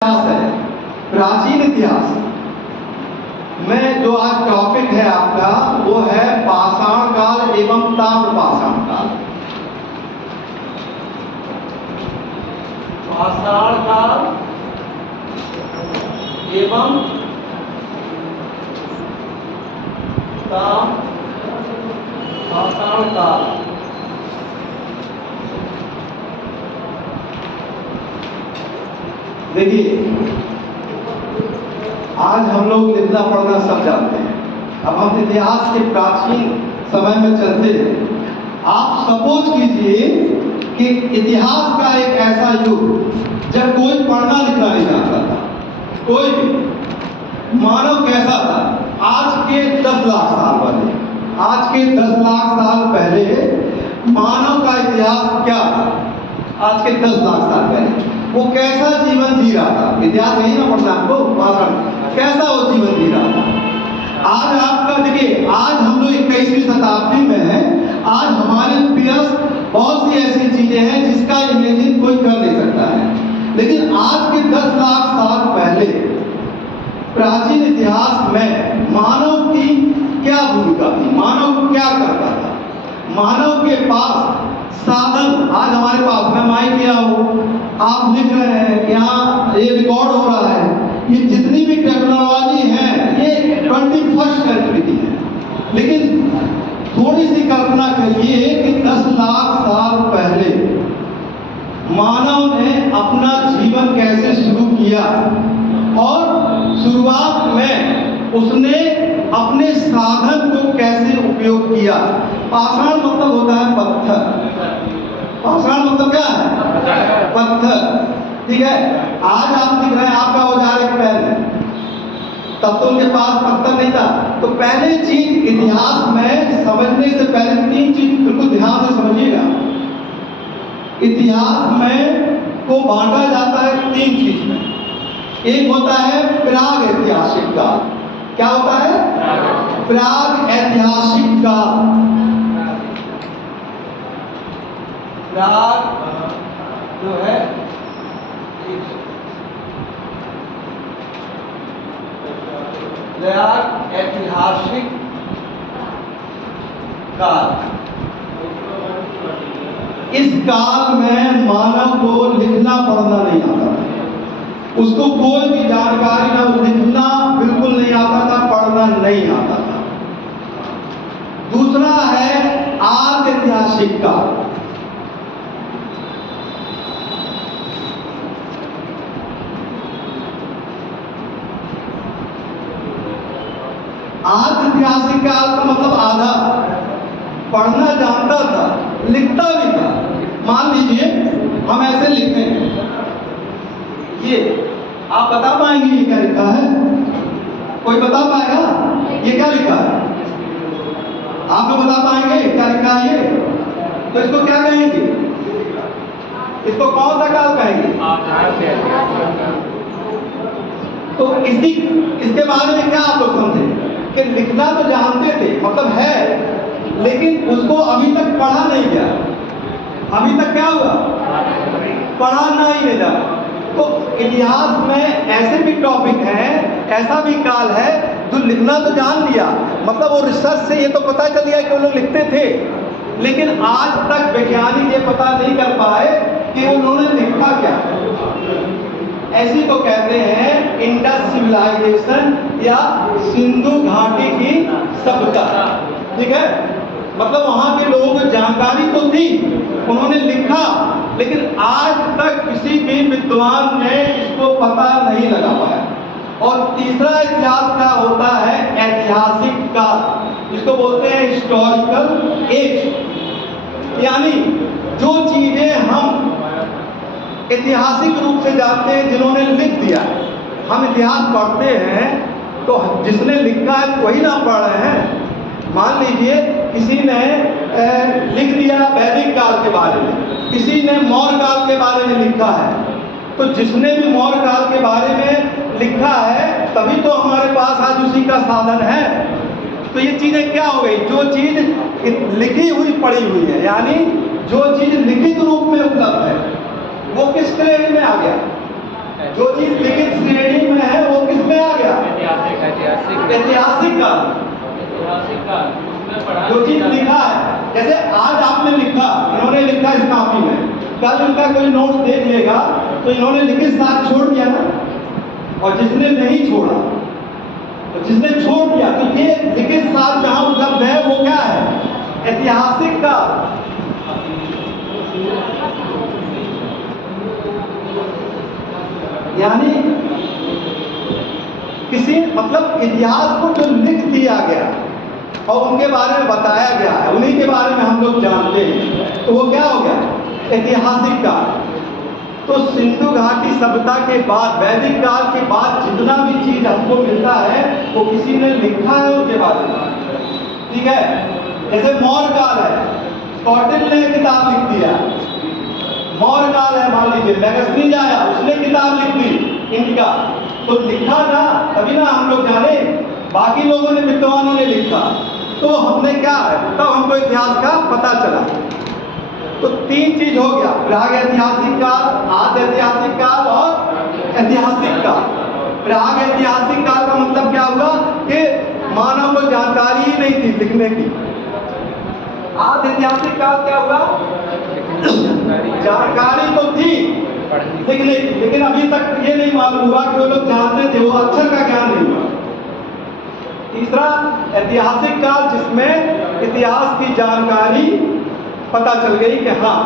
इतिहास है, प्राचीन इतिहास में जो आज टॉपिक है आपका वो है पाषाण काल एवं ताम्र पाषाण काल। पाषाण काल एवं पाषाण काल। देखिए, आज हम लोग लिखना पढ़ना सब जानते हैं। अब हम इतिहास के प्राचीन समय में चलते हैं। आप सपोज कीजिए कि इतिहास का एक ऐसा युग जब कोई पढ़ना लिखना नहीं जानता था, कोई भी मानव कैसा था। आज के 10 लाख साल पहले, आज के 10 लाख साल पहले मानव का इतिहास क्या था? आज के 10 लाख साल पहले वो कैसा जीवन जी रहा था? इतिहास नहीं ना पढ़ना आपको, भाषण कैसा वो जीवन जी रहा था। आज आपका देखिए, आज हम लोग 21वीं शताब्दी में हैं। आज हमारे पास बहुत सी ऐसी चीजें हैं जिसका इमेजिन कोई कर नहीं सकता है। लेकिन आज के 10 लाख साल पहले प्राचीन इतिहास में मानव की क्या भूमिका थी? मानव क्या करता था? मानव के पास साधन, आज हमारे पास मैं माइक लिया हूँ, आप लिख रहे हैं, यहाँ ये रिकॉर्ड हो रहा है, ये जितनी भी टेक्नोलॉजी है ये 21st सेंचुरी की है। लेकिन थोड़ी सी कल्पना करिए कि 10 लाख साल पहले मानव ने अपना जीवन कैसे शुरू किया और शुरुआत में उसने अपने साधन को कैसे उपयोग किया। पाषाण मतलब होता है पत्थर। पाषाण मतलब क्या है? पत्थर। ठीक है, आज आप दिख रहे हैं, आपका औजार एक पेन है, तब तो उनके पास पत्थर नहीं था। तो पहले चीज इतिहास में समझने से पहले 3 चीज बिल्कुल ध्यान से समझिएगा। इतिहास में को बांटा जाता है 3 चीज में। एक होता है प्राग ऐतिहासिक काल। क्या होता है? प्राग ऐतिहासिक काल। प्राग जो है प्राग ऐतिहासिक काल। इस काल में मानव को लिखना पढ़ना नहीं आता था। उसको कोई भी जानकारी ना, लिखना बिल्कुल नहीं आता था, पढ़ना नहीं आता था। दूसरा है आर्य ऐतिहासिक काल। आर्य ऐतिहासिक काल का मतलब आधा पढ़ना जानता था, लिखता भी था। मान लीजिए हम ऐसे लिखते हैं, ये आप बता पाएंगे ये क्या लिखा है? कोई बता पाएगा ये क्या लिखा है? आप लोग बता पाएंगे क्या लिखा है ये? तो इसको क्या कहेंगे? इसको कौन सा काल कहेंगे? तो इसके बारे में क्या आप लोग समझे कि लिखना तो जानते थे, मतलब है, लेकिन उसको अभी तक पढ़ा नहीं गया। अभी तक क्या हुआ? पढ़ा नहीं जा। तो इतिहास में ऐसे भी टॉपिक हैं, ऐसा भी काल है जो लिखना तो जान लिया, मतलब वो रिसर्च से ये तो पता चल गया कि वो लोग लिखते थे, लेकिन आज तक वैज्ञानिक ये पता नहीं कर पाए कि उन्होंने लिखा क्या। ऐसी को कहते हैं इंडस सिविलाइजेशन या सिंधु घाटी की सभ्यता। ठीक है, मतलब वहां के लोगों को जानकारी तो थी, उन्होंने लिखा, लेकिन आज तक किसी भी विद्वान ने इसको पता नहीं लगा पाया। और तीसरा इतिहास का होता है ऐतिहासिक काल, जिसको बोलते हैं हिस्टोरिकल एज। यानी जो चीजें हम ऐतिहासिक रूप से जानते हैं, जिन्होंने लिख दिया। हम इतिहास पढ़ते हैं तो जिसने लिखा है वही ना पढ़ रहे हैं। मान लीजिए किसी ने लिख दिया वैदिक काल के बारे में, किसी ने मौर्य काल के बारे में लिखा है, तो जिसने भी मौर्य काल के बारे में लिखा है तभी तो हमारे पास आज उसी का साधन है। तो ये चीजें क्या हो गई? जो चीज लिखी हुई पड़ी हुई है, यानी जो चीज लिखित रूप में उपलब्ध है, वो किस श्रेणी में आ गया? जो चीज लिखित श्रेणी में है वो किस में आ गया? ऐतिहासिक काल। जो चीज लिखा है, जैसे आज आपने लिखा, इन्होंने लिखा इस कॉपी में, कल इनका कोई नोट्स देख लेगा तो इन्होंने लिखित साथ छोड़ दिया ना, और जिसने नहीं छोड़ा, तो जिसने छोड़ दिया, तो ये लिखित साथ जहां उपलब्ध है वो क्या है? ऐतिहासिक काल। यानी किसी मतलब इतिहास को जो लिख दिया गया और उनके बारे में बताया गया है, उन्हीं के बारे में हम लोग जानते हैं, तो वो क्या हो गया? ऐतिहासिक काल। तो सिंधु घाटी सभ्यता के बाद, वैदिक काल के बाद जितना भी चीज हमको मिलता है वो किसी ने लिखा है उनके बारे में, ठीक है? जैसे मौर्य काल है, कौटिल्य ने किताब लिख दिया। मौर्य काल है, मान लीजिए मैगस्नीज आया, उसने किताब लिख दी इंडिका, तो लिखा ना, तभी ना हम लोग जाने, बाकी लोगों ने, विद्वानों ने लिखा, तो हमने क्या है, तब हमको इतिहास का पता चला। तो तीन चीज हो गया, प्राग ऐतिहासिक काल, आद्य ऐतिहासिक काल और ऐतिहासिक काल। प्राग ऐतिहासिक काल का मतलब क्या हुआ कि मानव को जानकारी ही नहीं थी लिखने की। आद्य ऐतिहासिक काल क्या हुआ? जानकारी तो थी लेकिन अभी तक ये नहीं मालूम हुआ कि वो लोग जानते थे, वो अक्षर का ज्ञान नहीं हुआ। तीसरा ऐतिहासिक काल, जिसमें इतिहास की जानकारी पता चल गई कि हाँ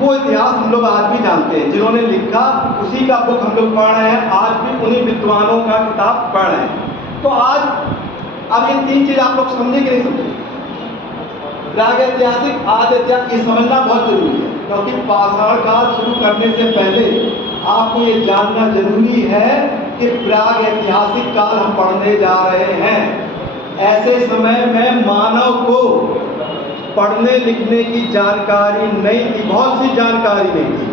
वो इतिहास हम लोग आज भी जानते हैं, जिन्होंने लिखा उसी का बुक हम लोग पढ़ रहे हैं, आज भी उन्हीं विद्वानों का किताब पढ़ रहे हैं। तो आज अब ये तीन चीज आप लोग समझे कि नहीं समझे? प्राग ऐतिहासिक, आद्य ऐतिहासिक, ये समझना बहुत जरूरी है, क्योंकि पाषाण काल शुरू करने से पहले आपको ये जानना जरूरी है कि प्राग ऐतिहासिक काल हम पढ़ने जा रहे हैं। ऐसे समय में मानव को पढ़ने लिखने की जानकारी नहीं थी, बहुत सी जानकारी नहीं थी।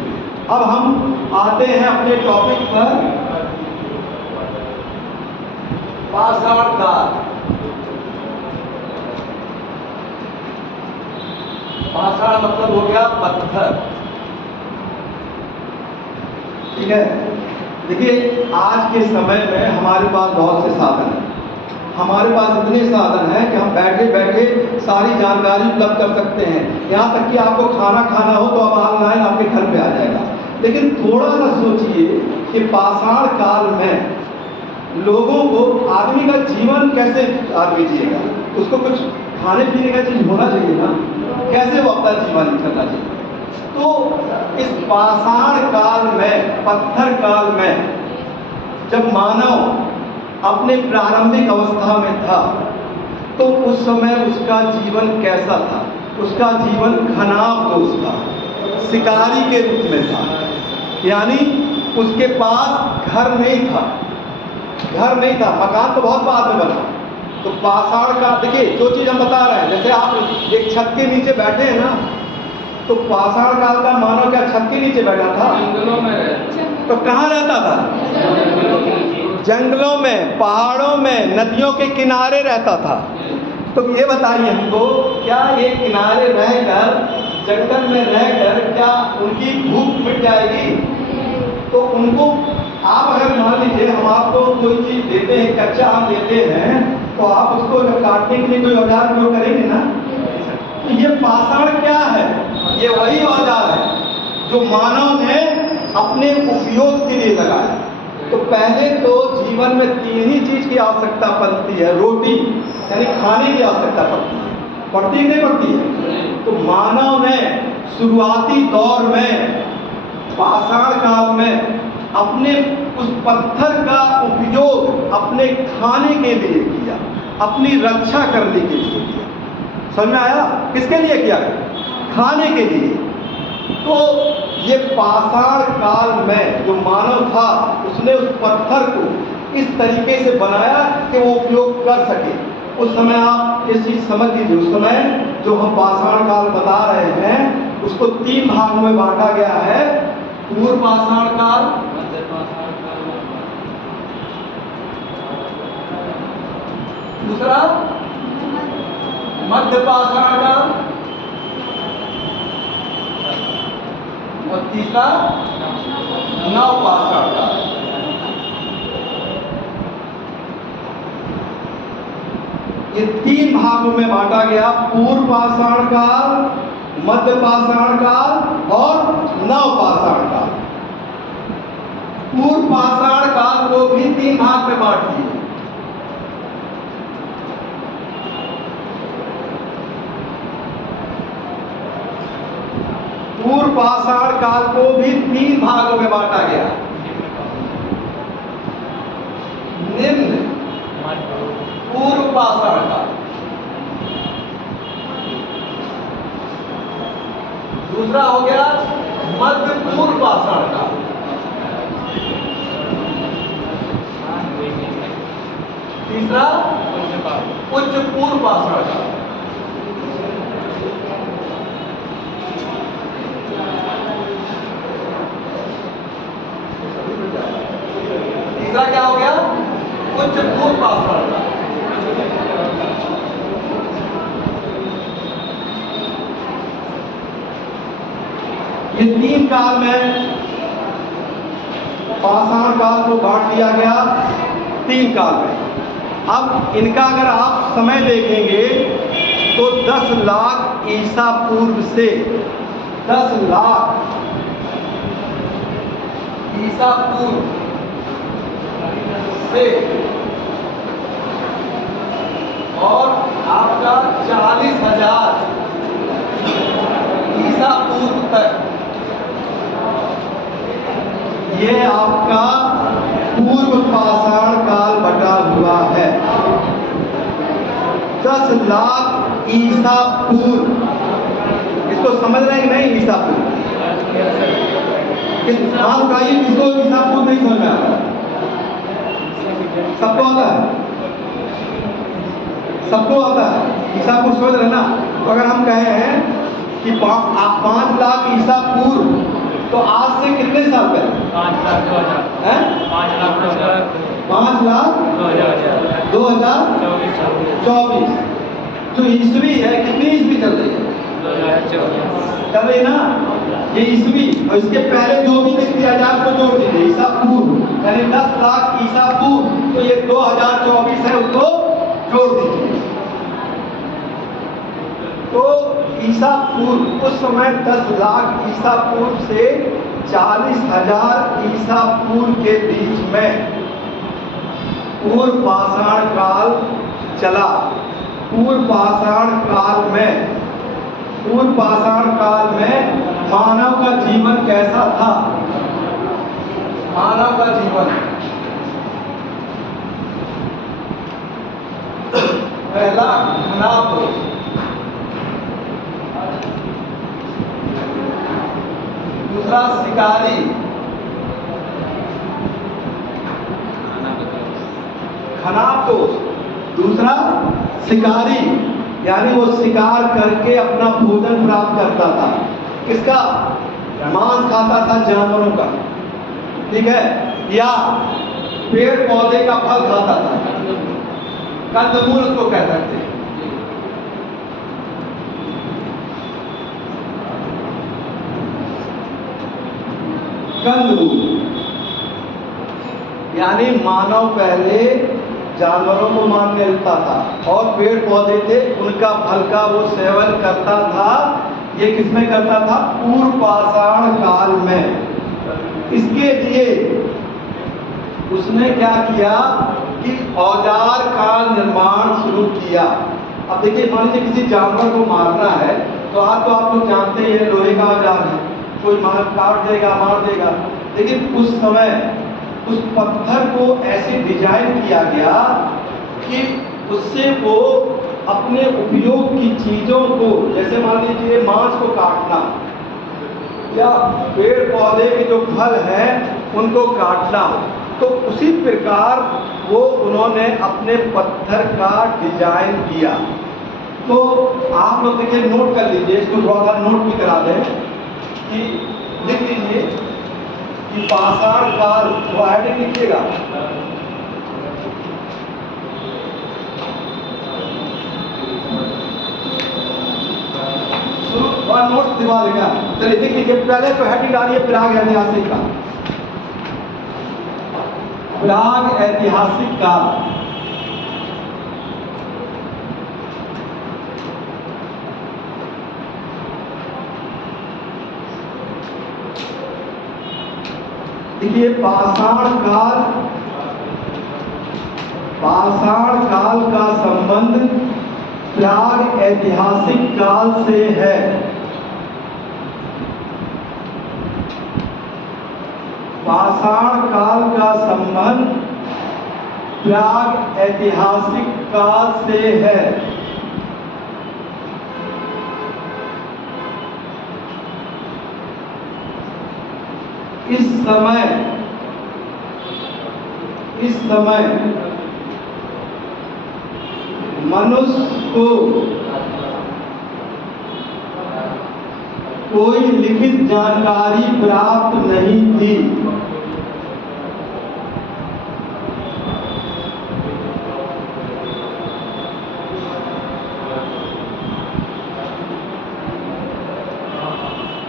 अब हम आते हैं अपने टॉपिक पर, पाषाण काल। पाषाण मतलब हो गया पत्थर, ठीक है? देखिए आज के समय में हमारे पास बहुत से साधन हैं, हमारे पास इतने साधन हैं कि हम बैठे बैठे सारी जानकारी उपलब्ध कर सकते हैं। यहाँ तक कि आपको खाना खाना हो तो अब ऑनलाइन आपके घर पे आ जाएगा। लेकिन थोड़ा सा सोचिए कि पाषाण काल में लोगों को, आदमी का जीवन कैसे आदमी जिएगा? उसको कुछ खाने पीने का चीज होना चाहिए ना, कैसे वो अपना जीवन करना चाहिए? तो इस पाषाण काल में, पत्थर काल में, जब मानव अपने प्रारंभिक अवस्था में था तो उस समय उसका जीवन कैसा था? उसका जीवन घनाव दोष था, शिकारी के रूप में था। यानी उसके पास घर नहीं था, मकान तो बहुत बाद में बना। तो पाषाण का, देखिए जो चीज हम बता रहे हैं, जैसे आप एक छत के नीचे बैठे हैं ना, तो पाषाण काल का मानव क्या छत के नीचे बैठा था? जंगलों में रहता। तो कहाँ रहता था? जंगलों में, पहाड़ों में, नदियों के किनारे रहता था। तो ये बताइए हमको, क्या ये किनारे रहकर, जंगल में रहकर, क्या उनकी भूख मिट जाएगी? तो उनको आप अगर मान लीजिए हम आपको कोई चीज देते हैं, कच्चा आम देते हैं, तो आप उसको काटने के लिए कोई औजार उपयोग करेंगे ना? तो ये पाषाण क्या है? ये वही औजार है जो मानव ने अपने उपयोग के लिए लगाया। तो पहले तो जीवन में तीन ही चीज की आवश्यकता पड़ती है, रोटी यानी खाने की आवश्यकता पड़ती है, पड़ती है नहीं पड़ती है? तो मानव ने शुरुआती दौर में, पाषाण काल में, अपने उस पत्थर का उपयोग अपने खाने के लिए किया, अपनी रक्षा करने के लिए किया। समझ में आया? किसके लिए किया? खाने के लिए। तो ये पाषाण काल में जो मानव था, उसने उस पत्थर को इस तरीके से बनाया कि वो उपयोग कर सके। उस समय आप ये चीज समझ लीजिए, उस समय जो हम पाषाण काल बता रहे हैं उसको तीन भागों में बांटा गया है। पूर्व पाषाण काल, दूसरा मध्य पाषाण काल, और तीसरा नव पाषाण काल। ये 3 भागों में बांटा गया, पूर्व पाषाण काल, मध्य पाषाण काल और नव पाषाण काल। पूर्व पाषाण काल को भी 3 भाग में बांट दिए। पूर्व पाषाण काल को भी 3 भागों में बांटा गया। निम्न पूर्व पाषाण काल, दूसरा हो गया मध्य पूर्व पाषाण काल, तीसरा उच्च पूर्व पाषाण काल। तीसरा क्या हो गया? उच्च पूर्व पाषाण काल। ये 3 काल में पाषाण काल को बांट दिया गया, 3 काल में। अब इनका अगर आप समय देखेंगे तो 10 लाख ईसा पूर्व से 10 लाख ईसा पूर्व से और आपका 40,000 ईसा पूर्व तक, ये आपका पूर्व पाषाण काल बटा हुआ है। 10 लाख ईसा पूर्व, इसको समझ रहे हैं कि नहीं? ईसा पूर्व हाँ उठाइए, किसको ईसा पूर्व नहीं समझ में आता? सबको आता है, सबको आता है। ईसा पूर्व समझ रहे ना? तो अगर हम कहे हैं कि 5 लाख ईसा पूर्व, तो आज से कितने साल पहले? 5 लाख 2024 जो ईस्वी है, कितनी ईस्वी चल रही है? 2024 चल रही ना ये ईस्वी, और इसके पहले जो भी 3000 को जोड़ दीजिए ईसा पूर्व, यानी 10 लाख ईसा पूर्व, तो ये 2024 है, उसको जोड़ दीजिए। तो ईसा पूर्व उस समय 10 लाख ईसा पूर्व से 40,000 ईसा पूर्व के बीच में पूर्व पाषाण काल चला। पूर्व पाषाण काल में मानव का जीवन कैसा था? मानव का जीवन पहला खनातोष, दूसरा शिकारी, खनातोष, दूसरा शिकारी, यानी वो शिकार करके अपना भोजन प्राप्त करता था। किसका? मांस खाता था, जानवरों का, ठीक है, या पेड़ पौधे का फल खाता था, कंदमूल उसको कह सकते हैं। कंदमूल यानी मानव पहले जानवरों को मार लेता था और पेड़ पौधे थे उनका फल का वो सेवन करता था। ये किसमें करता था? पूर्व पाषाण काल में। इसके लिए उसने क्या किया कि औजार का निर्माण शुरू किया। अब देखिए, मान लीजिए किसी जानवर को मारना है तो आज तो आप लोग जानते हैं लोहे का औजार है, कोई काट देगा, मार देगा। लेकिन उस समय उस पत्थर को ऐसे डिजाइन किया गया कि उससे वो अपने उपयोग की चीजों को, जैसे मान लीजिए मांस को काटना या पेड़ पौधे के जो फल हैं उनको काटना, तो उसी प्रकार वो उन्होंने अपने पत्थर का डिजाइन किया। तो आप लोग देखिए, नोट कर लीजिए, इसको थोड़ा सा नोट भी करा दें कि लिख लीजिए कि पाषाण काल, वो हेडिंग लिखिएगा, और नोट दिवा देगा। चलिए देख लीजिए, पहले तो हेडिंग डालिए प्राग ऐतिहासिक काल। प्राग ऐतिहासिक काल देखिए पाषाण काल का संबंध प्राग ऐतिहासिक काल से है। पाषाण काल का संबंध प्राग ऐतिहासिक काल से है। इस समय मनुष्य को कोई लिखित जानकारी प्राप्त नहीं थी।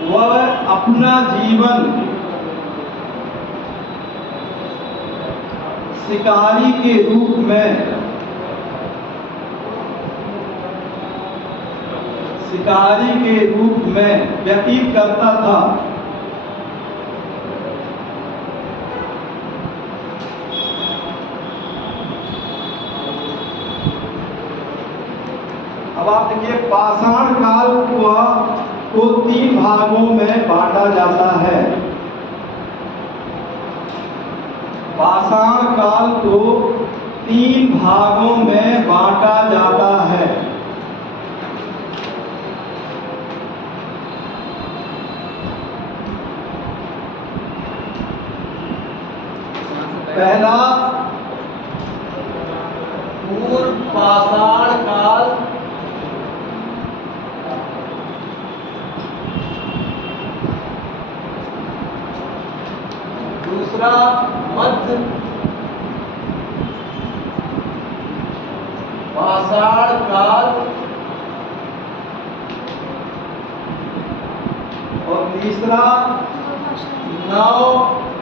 वह अपना जीवन शिकारी के रूप में व्यतीत करता था। अब आप देखिए पाषाण काल को 3 भागों में बांटा जाता है। पाषाण काल को 3 भागों में बांटा जाता है। पहला पूर्व पाषाण काल, दूसरा मध्य पाषाण काल और तीसरा नव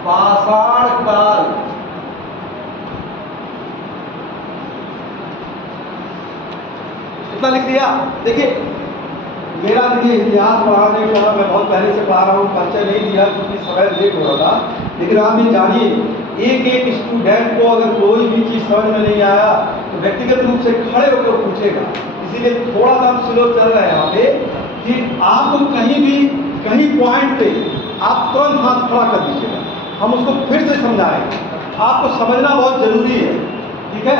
पाषाण काल। इतना लिख दिया। देखिए मेरा इतिहास पढ़ाने का मैं बहुत पहले से पढ़ा रहा हूँ, परिचय नहीं दिया क्योंकि समय लेट हो रहा था। लेकिन आप ये जानिए एक स्टूडेंट को अगर कोई भी चीज़ समझ में नहीं आया तो व्यक्तिगत रूप से खड़े होकर पूछेगा। इसीलिए थोड़ा सा हम स्लो चल रहे हैं यहाँ पे कि आपको कहीं पॉइंट पे आप तुरंत हाथ खड़ा कर दीजिएगा, हम उसको फिर से समझाएंगे। आपको समझना बहुत जरूरी है, ठीक है,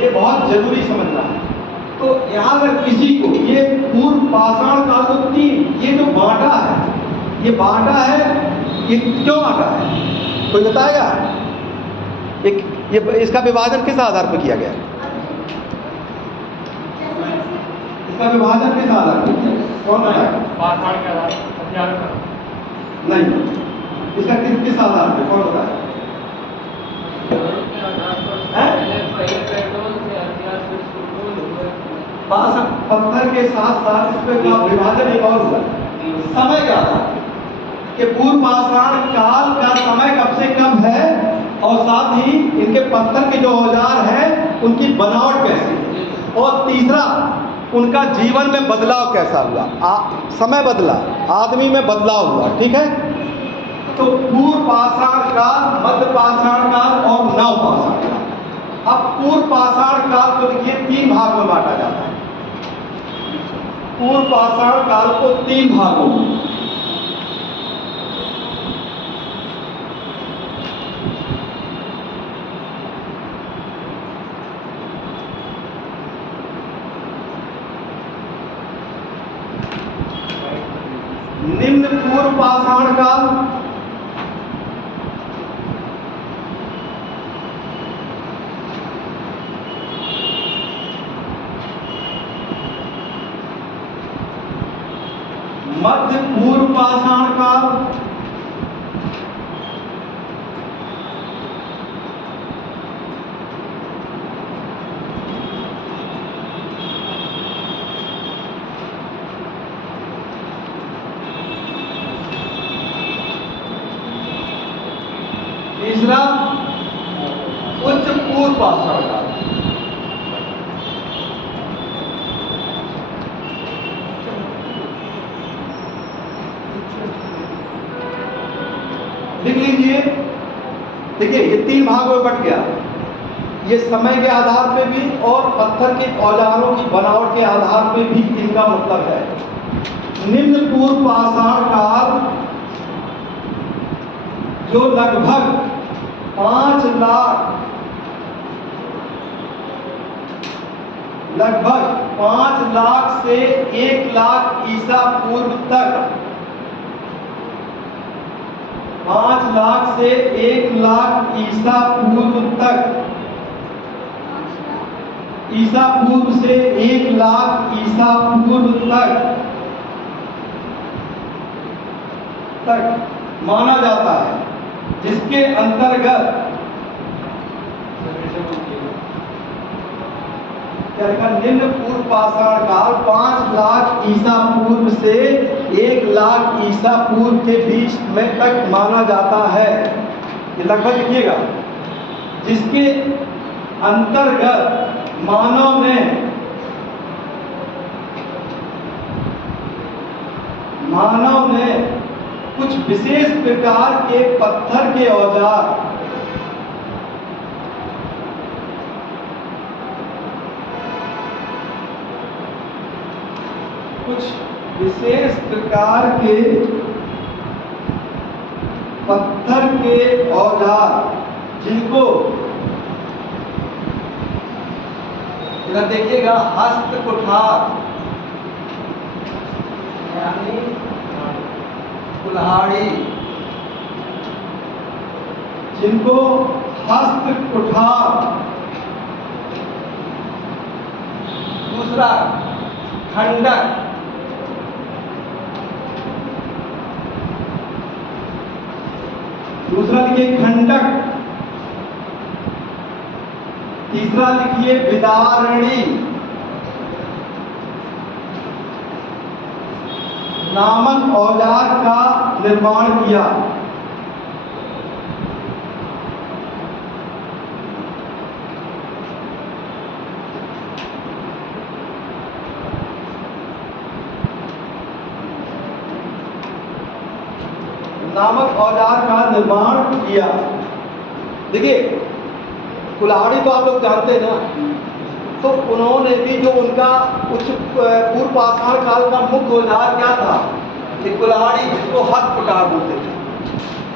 ये बहुत जरूरी समझना है। तो यहाँ अगर किसी को ये पूर्व पाषाण काल को 3 ये जो बांटा है, ये बांटा है, ये क्यों बांटा है कोई बताएगा? ये इसका विभाजन किस आधार पर किया गया? इसका विभाजन किस आधार पर किया गया? कौन बताएगा? पाषाण के आधार पर नहीं, इसका किस आधार पर कौन बताएगा? पत्थर के साथ साथ इस पे विभाजन एक और हुआ, समय क्या था कि पूर्व पाषाण काल का समय कब से कब है और साथ ही इनके पत्थर के जो औजार हैं उनकी बनावट कैसी, और तीसरा उनका जीवन में बदलाव कैसा हुआ। समय बदला, आदमी में बदलाव हुआ, ठीक है। तो पूर्व पाषाण काल, मध्य पाषाण काल और नव पाषाण काल। अब पूर्व पाषाण काल को देखिए 3 भाग में बांटा जाता है। पूर्व पाषाण काल को 3 भागों में, निम्न पूर्व पाषाण काल, मध्य पूर्व पाषाण काल, तीसरा उच्च पूर्व पाषाण काल। लिख लीजिए देखिए ये 3 भागों में बट गया। ये समय के आधार पे भी और पत्थर के औजारों की बनावट के आधार पे भी इनका मतलब है। निम्न पूर्व पाषाण काल जो लगभग 5 लाख से 1 लाख ईसा पूर्व तक, 5 लाख से 1 लाख ईसा पूर्व तक, ईसा पूर्व से 1 लाख ईसा पूर्व तक माना जाता है, जिसके अंतर्गत क्या लिखा? निम्न पूर्व पाषाण काल 5 लाख ईसा पूर्व से 1 लाख ईसा पूर्व के बीच में तक माना जाता है। ये लगभग लिखिएगा। जिसके अंतर्गत मानव ने कुछ विशेष प्रकार के पत्थर के औजार, कुछ विशेष प्रकार के पत्थर के औजार, जिनको इधर देखिएगा हस्त कुठार यानी कुल्हाड़ी, जिनको हस्त कुठार, दूसरा खंडक, दूसरा लिखिए खंडक, तीसरा लिखिए विदारणी नामक औजार का निर्माण किया। नामक औजार का निर्माण किया। देखिए कुल्हाड़ी तो आप लोग जानते हैं ना, तो उन्होंने भी जो उनका कुछ पूर्व पाषाण काल का मुख्य औजार क्या था? कि कुल्हाड़ी, जिसको हस्त कुठार बोलते थे,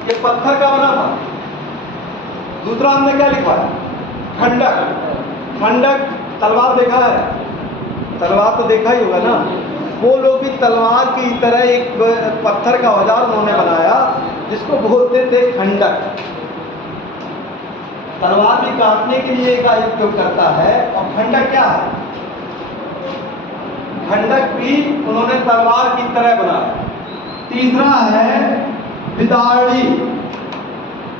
ये पत्थर का बना था। दूसरा हमने क्या लिखवाया? खंडक। खंडक तलवार देखा है? तलवार तो देखा ही होगा ना। वो लोग भी तलवार की तरह एक पत्थर का औजार उन्होंने बनाया, जिसको बोलते थे खंडक। तलवार भी काटने के लिए का उपयोग करता है। और खंडक क्या है? खंडक भी उन्होंने तलवार की तरह बनाया। तीसरा है विदारणी।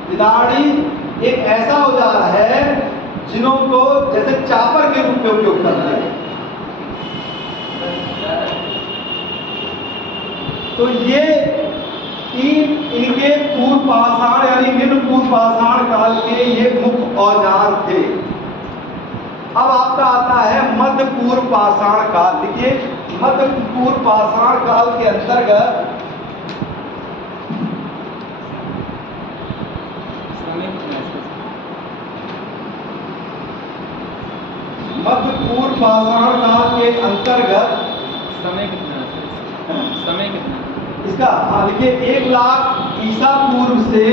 विदारणी एक ऐसा औजार है जिनको जैसे चापर के रूप में उपयोग करते हैं। तो ये तीन इनके पूर्व पाषाण यानी निम्न पूर्व पाषाण काल के ये मुख्य औजार थे। अब आपका आता है मध्य पूर्व पाषाण काल। देखिए मध्य पूर्व पाषाण काल के अंतर्गत मध्य पूर्व पाषाण काल के अंतर्गत समय कितना है? समय कितना है? इसका देखिए 1 लाख ईसा पूर्व से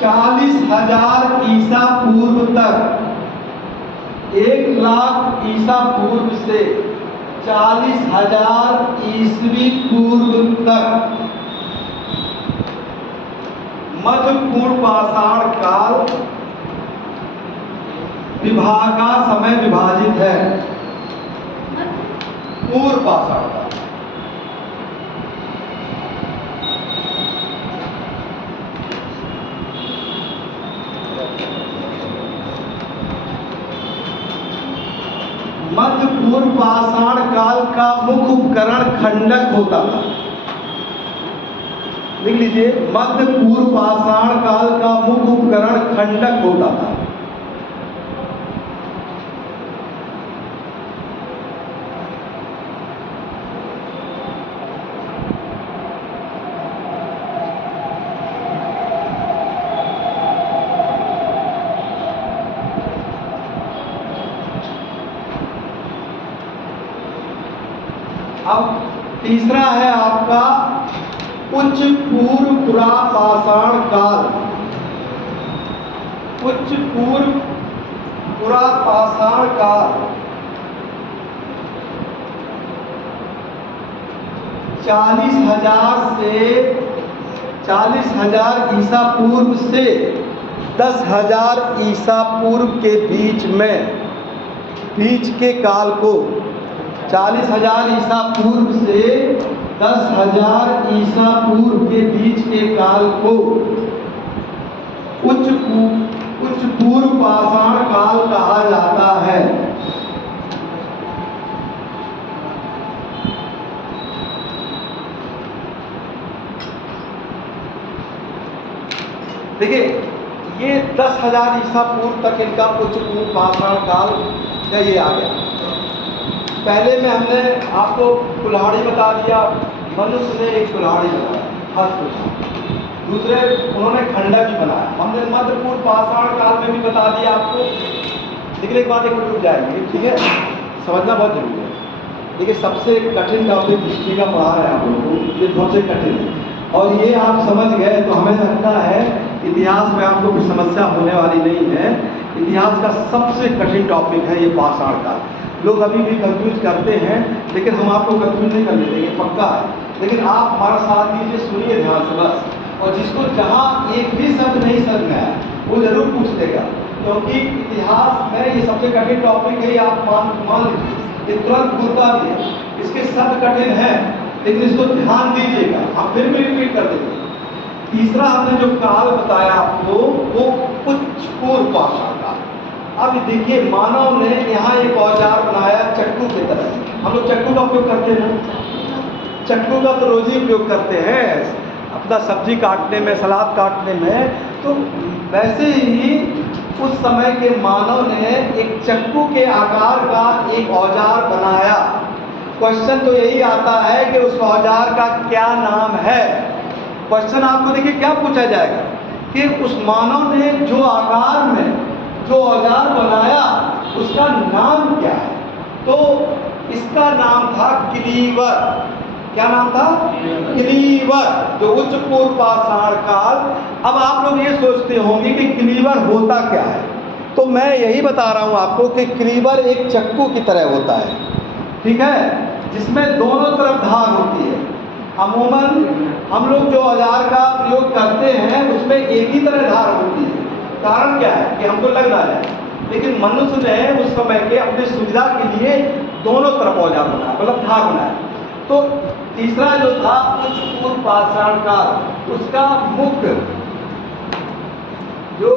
40,000 ईसा पूर्व तक, 1 लाख ईसा पूर्व से 40,000 ईस्वी पूर्व तक मध्य पूर्व पाषाण काल विभाग का समय विभाजित है। पूर्व पाषाण काल मध्य पूर्व पाषाण काल का मुख्य उपकरण खंडक होता था। लिख लीजिए, मध्य पूर्व पाषाण काल का मुख्य उपकरण खंडक होता था। तीसरा है आपका उच्च पूर्व पुरा पाषाण काल। उच्च पूर्व पुरा पाषाण काल 40,000 ईसा पूर्व से 10,000 ईसा पूर्व के बीच के काल को 40,000 ईसा पूर्व से 10,000 ईसा पूर्व के बीच के काल को उच्च पूर्व पाषाण काल कहा जाता है। देखिए ये 10,000 ईसा पूर्व तक इनका उच्च पूर्व पाषाण काल का ये आ गया। पहले में हमने आपको कुल्हाड़ी बता दिया, मनुष्य ने एक कुल्हाड़ी बनाया फर्स्ट। दूसरे उन्होंने खंडक भी बनाया। हमने मध्य पूर्व पाषाण काल में भी बता दिया आपको। लेकिन एक बात एक रुक जाएगी, ठीक है, समझना बहुत जरूरी है। देखिए सबसे कठिन टॉपिक हिस्ट्री का पढ़ा है आप लोगों को, ये सबसे कठिन है। और ये आप समझ गए तो हमें लगता है इतिहास में आपको कोई समस्या होने वाली नहीं है। इतिहास का सबसे कठिन टॉपिक है ये पाषाण काल। लोग अभी भी कंफ्यूज करते हैं, लेकिन हम आपको कंफ्यूज नहीं करने देंगे, पक्का है। लेकिन आप हमारा साथ दीजिए, सुनिए ध्यान से बस। और जिसको जहाँ एक भी शब्द नहीं समझ में आया वो जरूर पूछ देगा, क्योंकि इतिहास में ये सबसे कठिन टॉपिक है। ये आप मान लीजिए, ये तुरंत भूलता भी है। इसके शब्द कठिन है, लेकिन इसको ध्यान दीजिएगा। आप फिर भी रिपीट कर देंगे। तीसरा हमने जो काल बताया आपको वो उच्च पूर्व पाषाण काल। अब देखिए मानव ने यहाँ एक औजार बनाया चक्कू की तरह। हम लोग चक्कू का उपयोग करते हैं ना, चक्कू का तो रोज ही उपयोग करते हैं अपना सब्जी काटने में, सलाद काटने में। तो वैसे ही उस समय के मानव ने एक चक्कू के आकार का एक औजार बनाया। क्वेश्चन तो यही आता है कि उस औजार का क्या नाम है। क्वेश्चन आपको देखिए क्या पूछा जाएगा कि उस मानव ने जो आकार में जो औजार बनाया उसका नाम क्या है। तो इसका नाम था क्लीवर। क्या नाम था? क्लीवर, जो उच्च पूर्व पाषाण काल। अब आप लोग ये सोचते होंगे कि क्लीवर होता क्या है, तो मैं यही बता रहा हूं आपको कि क्लीवर एक चक्कू की तरह होता है, ठीक है, जिसमें दोनों तरफ धार होती है। अमूमन हम लोग जो औजार का प्रयोग करते हैं उसमें एक ही तरह धार होती है। कारण क्या है कि हमको लग रहा है, लेकिन मनुष्य ने उस समय के अपनी सुविधा के लिए दोनों तरफ औजार बनाया, मतलब धार बनाया। तो तीसरा जो था उच्च पूर्व पाषाण काल, उसका मुख्य जो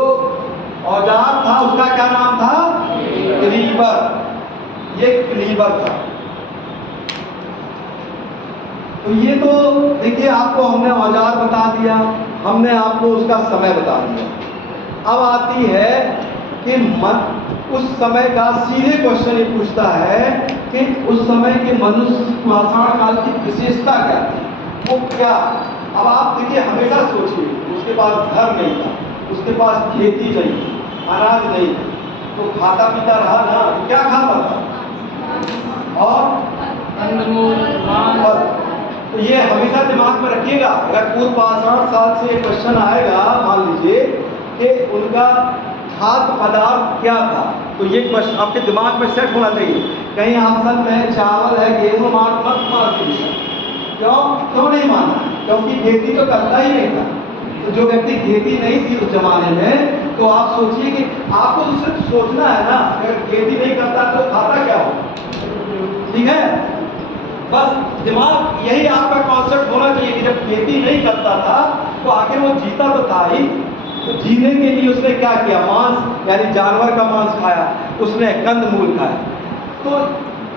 औजार था उसका क्या नाम था? क्लीवर। ये क्लीवर था। तो ये तो देखिए आपको हमने औजार बता दिया, हमने आपको उसका समय बता दिया। अब आती है कि उस समय का सीधे क्वेश्चन ये पूछता है कि उस समय के मनुष्य पाषाण काल की विशेषता क्या थी, वो क्या। अब आप देखिए हमेशा सोचिए, उसके पास घर नहीं था, उसके पास खेती नहीं थी, अनाज नहीं था, तो खाता पीता रहा ना, क्या खाता था? और तो ये हमेशा दिमाग में रखिएगा। अगर पूर्व पाषाण काल से क्वेश्चन आएगा, मान लीजिए कि उनका खाद्य पदार्थ क्या था, तो ये क्वेश्चन आपके दिमाग में सेट होना चाहिए। कहीं ऑप्शन में चावल है, गेहूं मत दीजिए। क्यों नहीं माना? क्योंकि खेती तो करता ही नहीं था। तो जो व्यक्ति खेती नहीं थी उस जमाने में, तो आप सोचिए कि आपको तो सिर्फ सोचना है ना, अगर खेती नहीं करता तो खाता क्या हो, ठीक है। बस दिमाग यही आपका कॉन्सेप्ट होना चाहिए कि जब खेती नहीं करता था तो आखिर वो जीता तो था ही। तो जीने के लिए उसने क्या किया? मांस, यानी जानवर का मांस खाया, उसने कंदमूल खाया। तो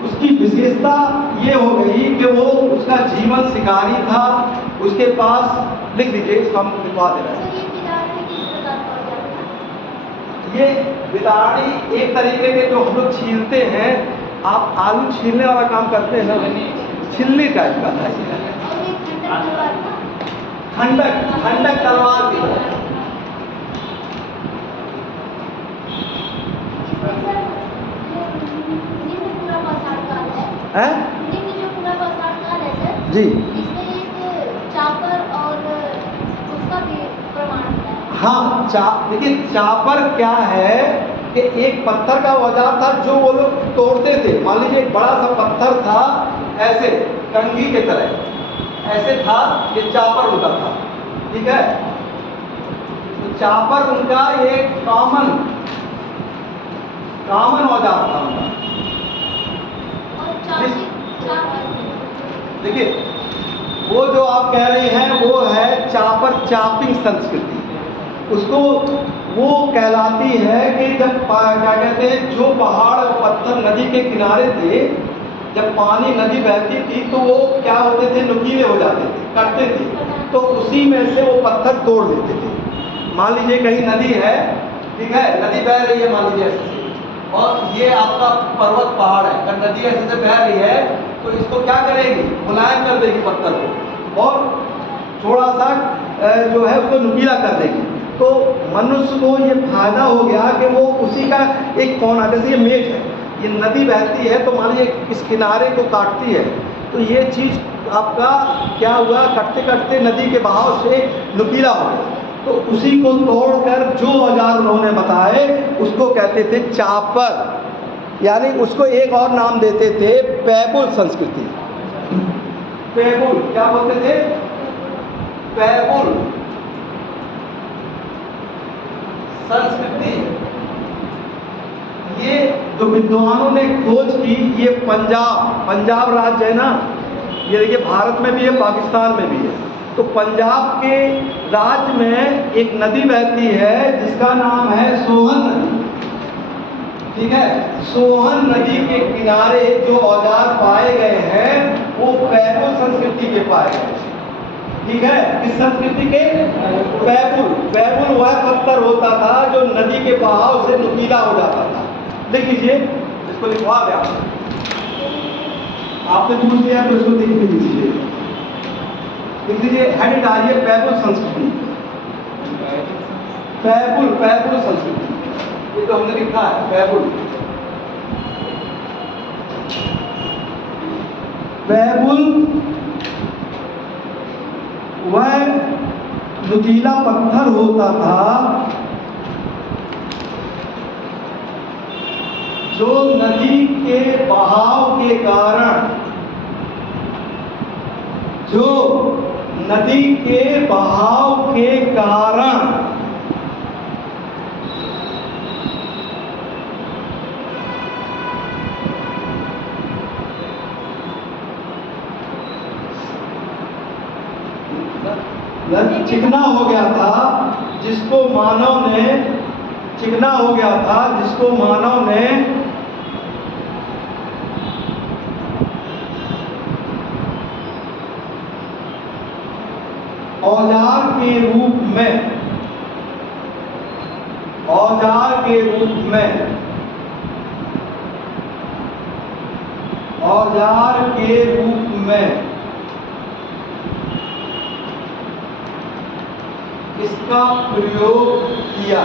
उसकी विशेषता ये हो गई कि वो उसका जीवन शिकारी था। उसके पास लिख लीजिए, इसको हम लिखवा दे रहे हैं। ये बिदाड़ी एक तरीके के जो हम लोग छीलते हैं, आप आलू छीलने वाला काम करते हैं ना, छिल्ली टाइप का था। खंडक तलवार की तरह। जी इसमें एक चापर और उसका भी प्रमाण है। हाँ, देखिए चापर क्या है कि एक पत्थर का औजार था जो वो लोग तोड़ते थे। मान लीजिए एक बड़ा सा पत्थर था, ऐसे कंघी के तरह ऐसे था, ये चापर उनका था, ठीक है। तो चापर उनका एक कॉमन औजार था उनका। और चापर देखिए वो जो आप कह रहे हैं वो है चापर चापिंग संस्कृति। उसको वो कहलाती है कि जब क्या कहते हैं, जो पहाड़ और पत्थर नदी के किनारे थे, जब पानी नदी बहती थी तो वो क्या होते थे, नुकीले हो जाते थे, कटते थे, तो उसी में से वो पत्थर तोड़ लेते थे। मान लीजिए कहीं नदी है, ठीक है, नदी बह रही है मान लीजिए ऐसे से, और ये आपका पर्वत पहाड़ है, अगर नदी ऐसे से बह रही है तो इसको क्या करेगी, मुलायम कर देगी पत्थर को, और थोड़ा सा जो है उसको नुकीला कर देगी। तो मनुष्य को ये फायदा हो गया कि वो उसी का एक कोना, जैसे ये मेज है, ये नदी बहती है तो मान लीजिए इस किनारे को काटती है, तो ये चीज़ आपका क्या हुआ, कटते कटते नदी के बहाव से नुकीला हो गया। तो उसी को तोड़कर जो औजार उन्होंने बताए उसको कहते थे चापर, यानी उसको एक और नाम देते थे पैबुल संस्कृति। पैबुल क्या बोलते थे, पैबुल संस्कृति। ये जो विद्वानों ने खोज की, ये पंजाब राज्य है ना, ये देखिए भारत में भी है, पाकिस्तान में भी है। तो पंजाब के राज्य में एक नदी बहती है जिसका नाम है सोहन नदी, ठीक है। सोहन नदी के किनारे जो औजार पाए गए हैं वो पैबुल संस्कृति के पाए गए, ठीक है। किस संस्कृति के, पैबुल वह पत्थर होता था जो नदी के बहाव से नुकीला हो जाता था। देख लीजिए, इसको लिखवा दिया आपने, पूछ लिया तो इसको लिख लीजिए, लिख लीजिए, हेडिंग आ रही है पैबुल संस्कृति, पैबुल संस्कृति, ये तो हमने लिखा है पैबुल वह नुकीला पत्थर होता था जो नदी के बहाव के कारण, चिकना हो गया था, जिसको मानव ने औजार के रूप में इसका प्रयोग किया।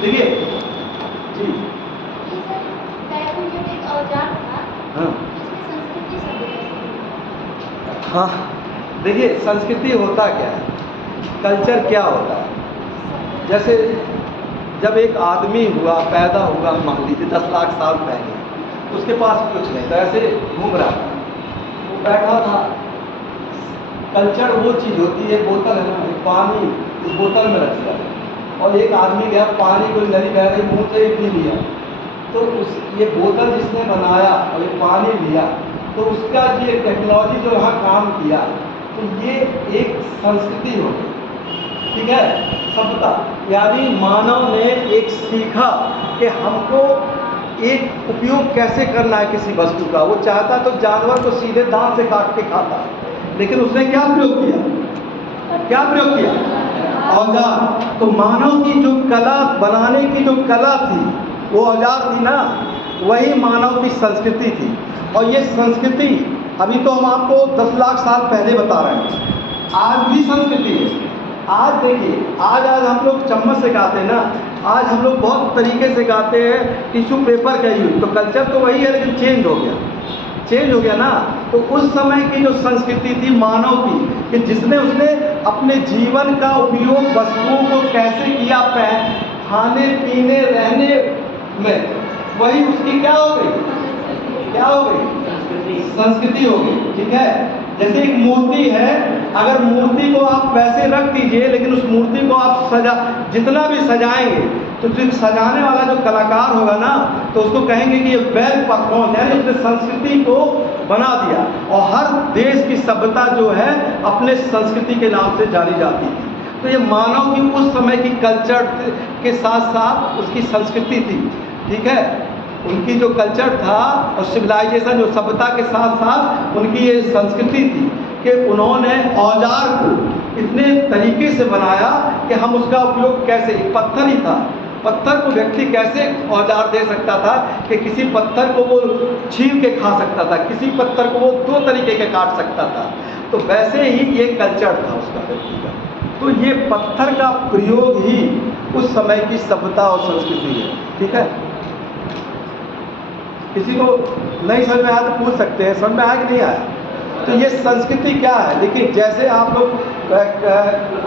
देखिए जी, पैबुल जो एक औजार था, हाँ इसमें संस्कृति शब्द कैसे? हाँ, देखिए संस्कृति होता क्या है, कल्चर क्या होता है। जैसे जब एक आदमी पैदा हुआ, मान लीजिए 10 लाख साल पहले, उसके पास कुछ नहीं था, ऐसे घूम रहा था, वो बैठा था। कल्चर वो चीज़ होती है, बोतल है ना, पानी इस बोतल में रख दिया, और एक आदमी गया, पानी कोई नदी बह रही, मुँह से ही पी लिया, तो ये बोतल जिसने बनाया और ये पानी लिया, तो उसका ये टेक्नोलॉजी जो यहाँ काम किया, तो ये एक संस्कृति हो गई, ठीक है, सभ्यता। यानी मानव ने एक सीखा कि हमको एक उपयोग कैसे करना है किसी वस्तु का। वो चाहता तो जानवर को सीधे दांत से काट के खाता, लेकिन उसने क्या प्रयोग किया, औजार। तो मानव की जो कला, बनाने की जो कला थी, वो औजार थी ना, वही मानव की संस्कृति थी। और ये संस्कृति अभी तो हम आपको 10 लाख साल पहले बता रहे हैं, आज भी संस्कृति है, आज देखिए, आज हम लोग चम्मच से गाते हैं ना, आज हम लोग बहुत तरीके से गाते हैं, टिश्यू पेपर का यूज। तो कल्चर तो वही है लेकिन चेंज हो गया ना। तो उस समय की जो संस्कृति थी मानव की, कि जिसने उसने अपने जीवन का उपयोग वस्तुओं को कैसे किया, खाने पीने रहने में, वही उसकी क्या हो गई, संस्कृति हो गई। ठीक है, जैसे एक मूर्ति है, अगर मूर्ति को आप वैसे रख दीजिए, लेकिन उस मूर्ति को आप जितना भी सजाएंगे, तो जो सजाने वाला जो कलाकार होगा ना, तो उसको कहेंगे कि ये वेल परफॉर्म, यानी उसने संस्कृति को बना दिया। और हर देश की सभ्यता जो है अपने संस्कृति के नाम से जानी जाती थी। तो ये मानव की उस समय की कल्चर के साथ साथ उसकी संस्कृति थी। ठीक है, उनकी जो कल्चर था और सिविलाइजेशन, जो सभ्यता के साथ साथ उनकी ये संस्कृति थी कि उन्होंने औजार को इतने तरीके से बनाया कि हम उसका उपयोग कैसे, पत्थर ही था, पत्थर को व्यक्ति कैसे औजार दे सकता था कि किसी पत्थर को वो छील के खा सकता था, किसी पत्थर को वो 2 तरीके के काट सकता था। तो वैसे ही ये कल्चर था उसका व्यक्ति का। तो ये पत्थर का प्रयोग ही उस समय की सभ्यता और संस्कृति है। ठीक है, किसी को नहीं समझ में आया तो पूछ सकते हैं, समझ में आया कि नहीं आया। तो ये संस्कृति क्या है, देखिए जैसे आप लोग,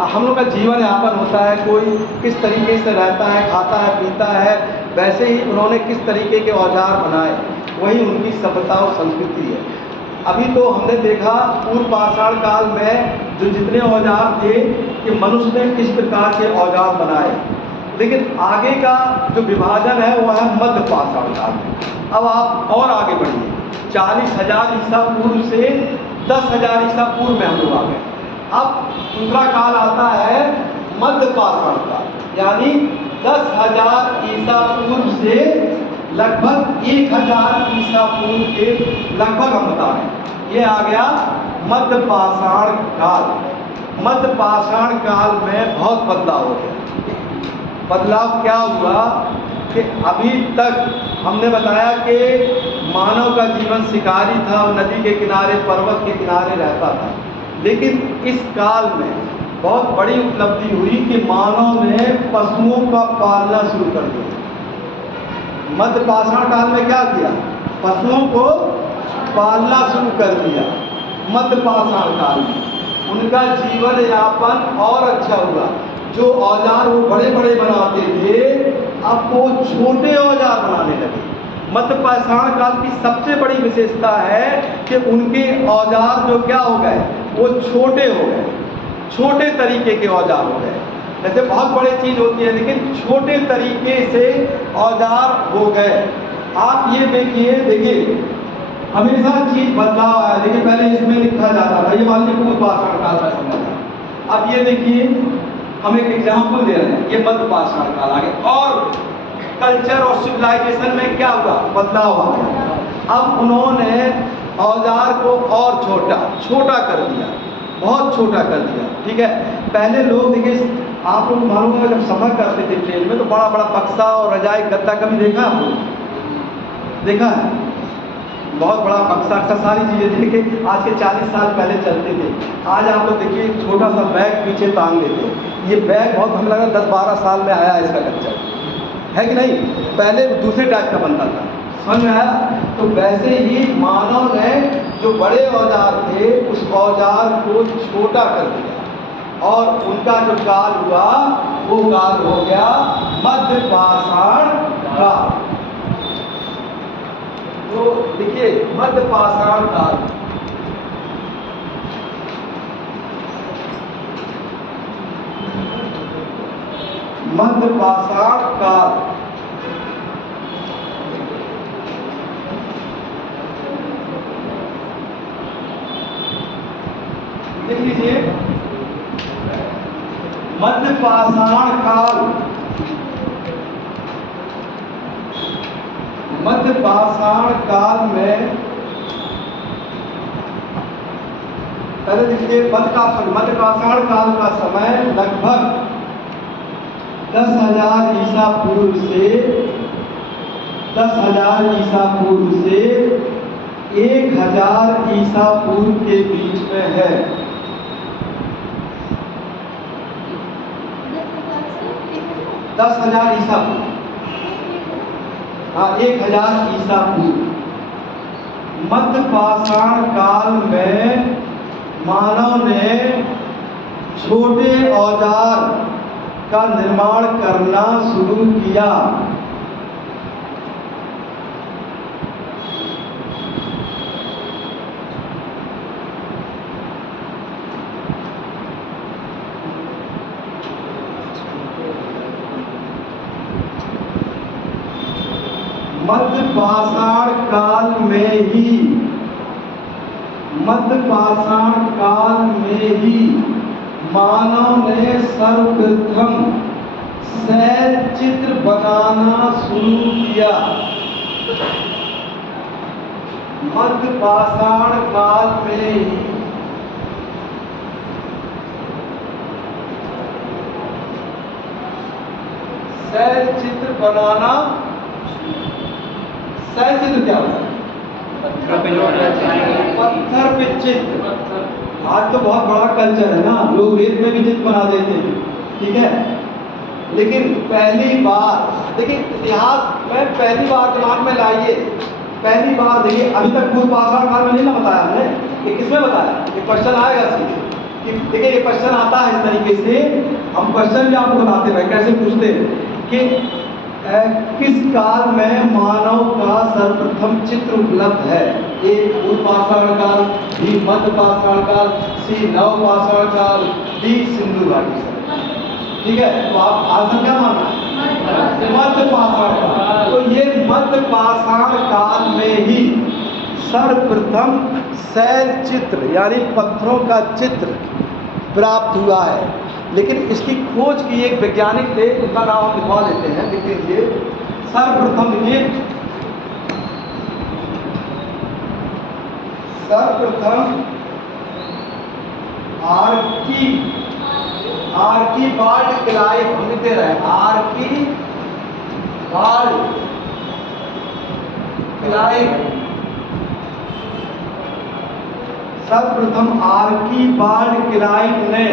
हम लोग का जीवन यापन होता है, कोई किस तरीके से रहता है, खाता है, पीता है, वैसे ही उन्होंने किस तरीके के औजार बनाए, वही उनकी सभ्यता और संस्कृति है। अभी तो हमने देखा पूर्व पाषाण काल में जो जितने औजार थे कि मनुष्य ने किस प्रकार के औजार बनाए, लेकिन आगे का जो विभाजन है वो है मध्य पाषाण काल। अब आप और आगे बढ़िए, 40,000 ईसा पूर्व से 10,000 ईसा पूर्व में हम लोग आ गए। अब दूसरा काल आता है मध्य पाषाण काल, यानी 10,000 ईसा पूर्व से लगभग 1,000 ईसा पूर्व के लगभग हम बता रहे हैं, ये आ गया मध्य पाषाण काल। मध्य पाषाण काल में बहुत बदलाव हो गया। बदलाव क्या हुआ कि अभी तक हमने बताया कि मानव का जीवन शिकारी था, नदी के किनारे, पर्वत के किनारे रहता था, लेकिन इस काल में बहुत बड़ी उपलब्धि हुई कि मानव ने पशुओं का पालना शुरू कर दिया। मध्य पाषाण काल में क्या किया, पशुओं को पालना शुरू कर दिया। मध्य पाषाण काल में उनका जीवन यापन और अच्छा हुआ। जो औजार वो बड़े बड़े बनाते थे, अब वो छोटे औजार बनाने लगे। मध्य पाषाण काल की सबसे बड़ी विशेषता है कि उनके औजार जो क्या हो गए, वो छोटे हो गए, छोटे तरीके के औजार हो गए। जैसे बहुत बड़ी चीज़ होती है, लेकिन छोटे तरीके से औजार हो गए। आप ये देखिए हमेशा चीज़ बदलाव आया। देखिए पहले इसमें लिखा जाता था, ये मान लीजिए पूर्व पाषाण काल का समय था। अब ये देखिए हम एक एग्जाम्पल दे रहे हैं, ये मध्य पाषाण काल आ गया और कल्चर और सिविलाइजेशन में क्या हुआ, बदलाव आ गया। अब उन्होंने औजार को और छोटा कर दिया, बहुत छोटा कर दिया। ठीक है, पहले लोग देखिए, आप लोग मालूम है जब सफ़र करते थे ट्रेन में तो बड़ा बड़ा बक्सा और रजाई गद्दा कभी देखा आप लोग, देखा है, बहुत बड़ा बक्सा अक्सर सारी चीज़ें देखिए आज के 40 साल पहले चलते थे। आज आप लोग देखिए छोटा सा बैग पीछे टांग लेते हैं। ये बैग बहुत हमें लगा 10-12 साल में आया इसका कल्चर, है कि नहीं। पहले दूसरे टाइप का बनता था, समझ में आया। तो वैसे ही मानव ने जो बड़े औजार थे उस औजार को छोटा कर दिया और उनका जो काल हुआ वो काल हो गया मध्य पाषाण काल। तो देखिए मध्य पाषाण काल, मध्य पाषाण काल देख लीजिए। मध्य पाषाण काल, मध्य पाषाण काल में पहले देखिए मध्य पाषाण काल का समय लगभग 10,000 ईसा पूर्व से 10,000 ईसा पूर्व से 1,000 ईसा पूर्व के बीच में है। 10,000 ईसा पूर्व, हाँ 1000 ईसा पूर्व मध्य पाषाण काल में मानव ने छोटे औजार का निर्माण करना शुरू किया। मध्य पाषाण काल में ही मानव ने सर्वप्रथम शैल चित्र बनाना शुरू किया। मध्य पाषाण काल में ही शैल चित्र बनाना, शैल चित्र क्या होता है? पत्थर पे चित्र। आज तो बहुत बड़ा कल्चर है ना, लोग रेत में भी चित्र बना देते हैं, ठीक है। लेकिन पहली बार देखिए, इतिहास में पहली बार दिमाग में लाइए, पहली बार देखिए, अभी तक पूर्व पाषाण काल में नहीं ना बताया हमने, ये किसमें बताया? ये क्वेश्चन आएगा कि देखिए, ये क्वेश्चन आता है इस तरीके से, हम क्वेश्चन भी आपको बताते हैं कैसे पूछते हैं कि किस काल में मानव का सर्वप्रथम चित्र उपलब्ध है। ए पूर्व पाषाण काल, बी मध्य पाषाण काल, सी नव पाषाण काल, डी सिंधु घाटी। ठीक है, तो आप आंसर क्या मानना है? मध्य पाषाण काल। तो ये मध्य पाषाण काल में ही सर्वप्रथम शैल चित्र यानी पत्थरों का चित्र प्राप्त हुआ है। लेकिन इसकी खोज की एक वैज्ञानिक थे, उनका नाम हम लिखवा देते हैं, लिख लीजिए। सर्वप्रथम लिखिए, सर्वप्रथम आर्कीबाल्ड क्लाइव, हम लिख दे रहे हैं आर्कीबाल्ड क्लाइव। सर्वप्रथम आर्कीबाल्ड क्लाइव ने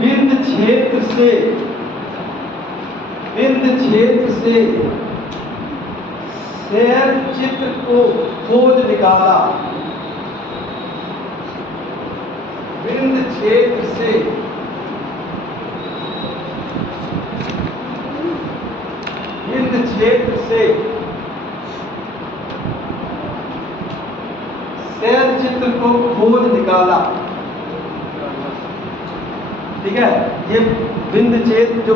विंध्य क्षेत्र से शैल चित्र को खोज निकाला। विंध्य क्षेत्र से शैल चित्र को खोज निकाला। ठीक है, ये विंध्य क्षेत्र जो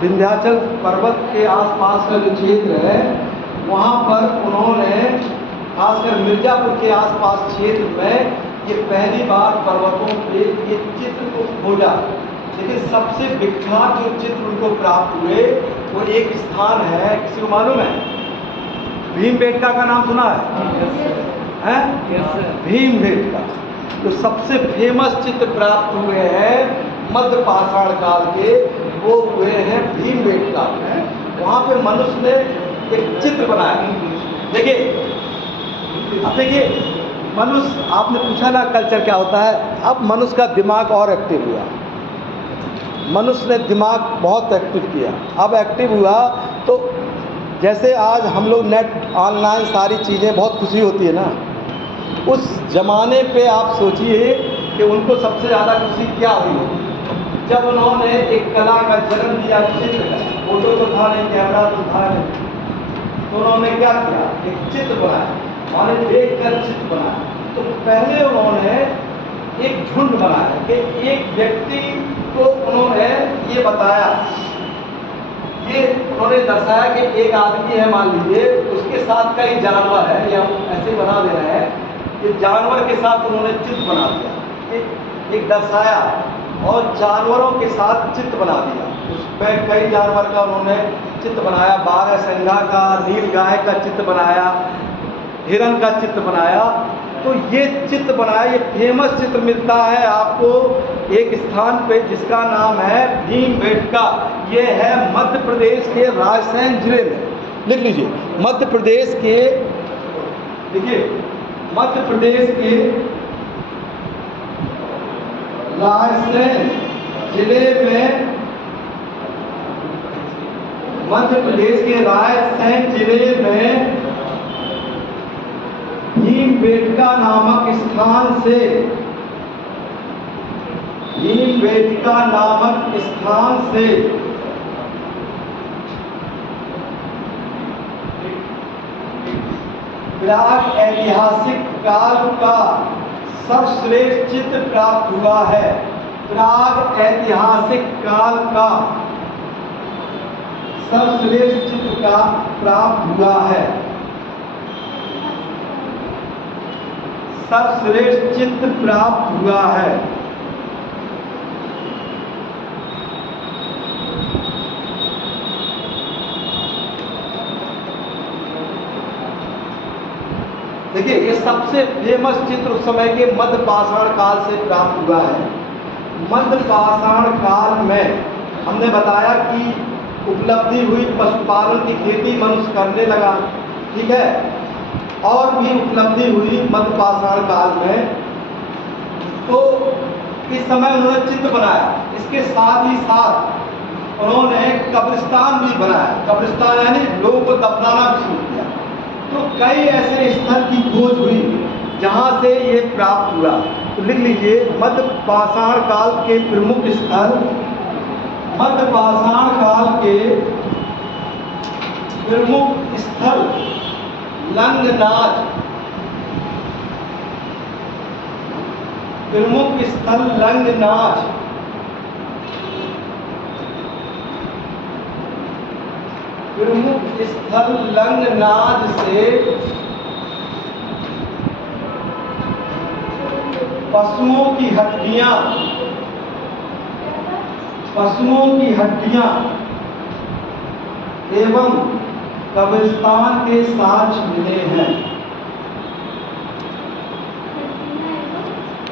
विंध्याचल पर्वत के आसपास का जो क्षेत्र है, वहाँ पर उन्होंने खासकर मिर्जापुर के आसपास क्षेत्र में ये पहली बार पर्वतों पे ये चित्र को खोजा। लेकिन सबसे विख्यात जो चित्र उनको प्राप्त हुए वो एक स्थान है, किसी को मालूम है? भीमबेटका का नाम सुना है? भीमबेटका। तो सबसे फेमस चित्र प्राप्त हुए हैं मध्य पाषाण काल के, वो हुए हैं भीमबेटका में। वहाँ पे मनुष्य ने एक चित्र बनाया। देखिए, अब देखिए, मनुष्य, आपने पूछा ना कल्चर क्या होता है, अब मनुष्य का दिमाग और एक्टिव हुआ। मनुष्य ने दिमाग बहुत एक्टिव किया। अब एक्टिव हुआ तो जैसे आज हम लोग नेट ऑनलाइन सारी चीज़ें, बहुत खुशी होती है ना, उस ज़माने पे आप सोचिए कि उनको सबसे ज़्यादा खुशी क्या हुई जब उन्होंने एक कला का जन्म दिया, चित्र का। फोटो तो था नहीं, कैमरा तो था नहीं, तो उन्होंने क्या किया? एक चित्र बनाया, माने देख कर चित्र बनाया। तो पहले उन्होंने एक झुंड बनाया कि एक व्यक्ति को उन्होंने ये बताया, ये उन्होंने दर्शाया कि एक आदमी है, मान लीजिए, उसके साथ कई जानवर है, या ऐसे बना दे रहे हैं कि जानवर के साथ उन्होंने चित्र बना दिया, एक दर्शाया, और जानवरों के साथ चित्र बना दिया। उस पर कई जानवर का उन्होंने चित्र बनाया, बारहसिंगा का, नीलगाय का चित्र बनाया, हिरण का चित्र बनाया। तो ये चित्र बनाया, ये फेमस चित्र मिलता है आपको एक स्थान पे जिसका नाम है भीमबेटका। ये है मध्य प्रदेश के रायसेन जिले में, लिख लीजिए, मध्य प्रदेश के, देखिए, मध्य प्रदेश के रायसेन जिले में, मध्य प्रदेश के रायसेन जिले में भीमबेटका नामक स्थान से, भीमबेटका नामक स्थान से प्राग ऐतिहासिक काल का सर्वश्रेष्ठ चित्र प्राप्त हुआ है। प्राग ऐतिहासिक काल का सर्वश्रेष्ठ चित्र का प्राप्त हुआ है। सर्वश्रेष्ठ चित्र प्राप्त हुआ है। देखिए, ये सबसे फेमस चित्र उस समय के मध्य पाषाण काल से प्राप्त हुआ है। मध्य पाषाण काल में हमने बताया कि उपलब्धि हुई, पशुपालन की खेती मनुष्य करने लगा, ठीक है। और भी उपलब्धि हुई मध्य पाषाण काल में, तो इस समय उन्होंने चित्र बनाया। इसके साथ ही साथ उन्होंने कब्रिस्तान भी बनाया। कब्रिस्तान यानी लोगों को दफनाना भी शुरू किया। तो कई ऐसे स्थल की खोज हुई जहाँ से ये प्राप्त हुआ। तो लिख लीजिए, मध्य पाषाण काल के प्रमुख स्थल, मध्य पाषाण काल के प्रमुख स्थल लंगनाच, प्रमुख स्थल लंगनाच, प्रमुख स्थल लंगनाच से पशुओं की हड्डियां, पशुओं की हड्डियां एवं कब्रिस्तान के साक्ष्य मिले हैं,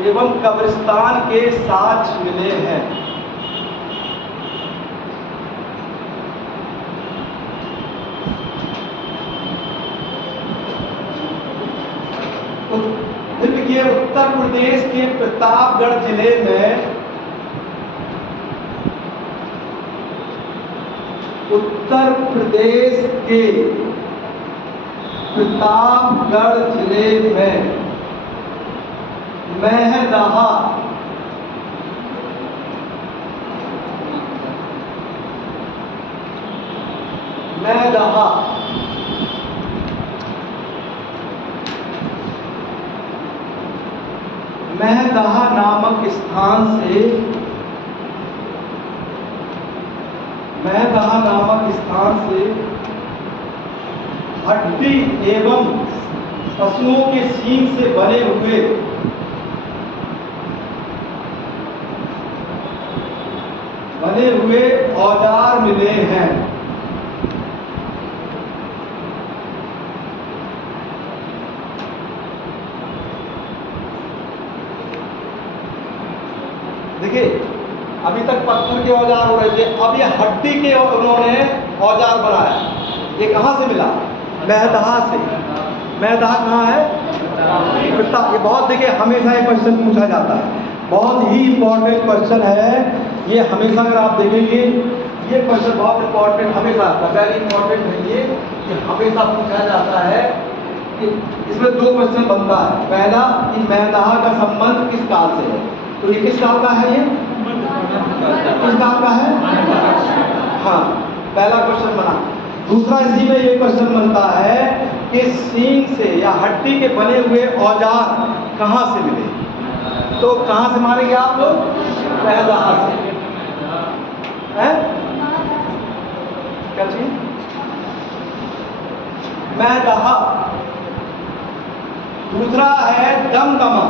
एवं कब्रिस्तान के साक्ष्य मिले हैं। ये उत्तर प्रदेश के प्रतापगढ़ जिले में, उत्तर प्रदेश के प्रतापगढ़ जिले में महदहा, महदहा महदहा नामक स्थान से, महदहा नामक स्थान से हड्डी एवं पशुओं के सींग से बने हुए औजार मिले हैं। देखिए, अभी तक पत्थर के औजार हो रहे थे, अब ये हड्डी के उन्होंने औजार बनाया। ये कहाँ से मिला? महदहा से। महदहा कहाँ है? ये बहुत, देखिए, हमेशा ये क्वेश्चन पूछा जाता है, बहुत ही इम्पोर्टेंट क्वेश्चन है ये। हमेशा अगर आप देखेंगे ये क्वेश्चन बहुत इम्पोर्टेंट, हमेशा वेरी इम्पोर्टेंट है ये हमेशा पूछा जाता है कि इसमें दो क्वेश्चन बनता है। पहला, कि महदहा का संबंध किस काल से है? तो ये किस काल का है? ये किस काल का है? हाँ, पहला क्वेश्चन बना। दूसरा, इसी में ये क्वेश्चन बनता है कि सींग से या हड्डी के बने हुए औजार कहाँ से मिले? तो कहाँ से मारेंगे आप लोग? महदहा से। है क्या चीज? महदहा। दूसरा है दमदमा।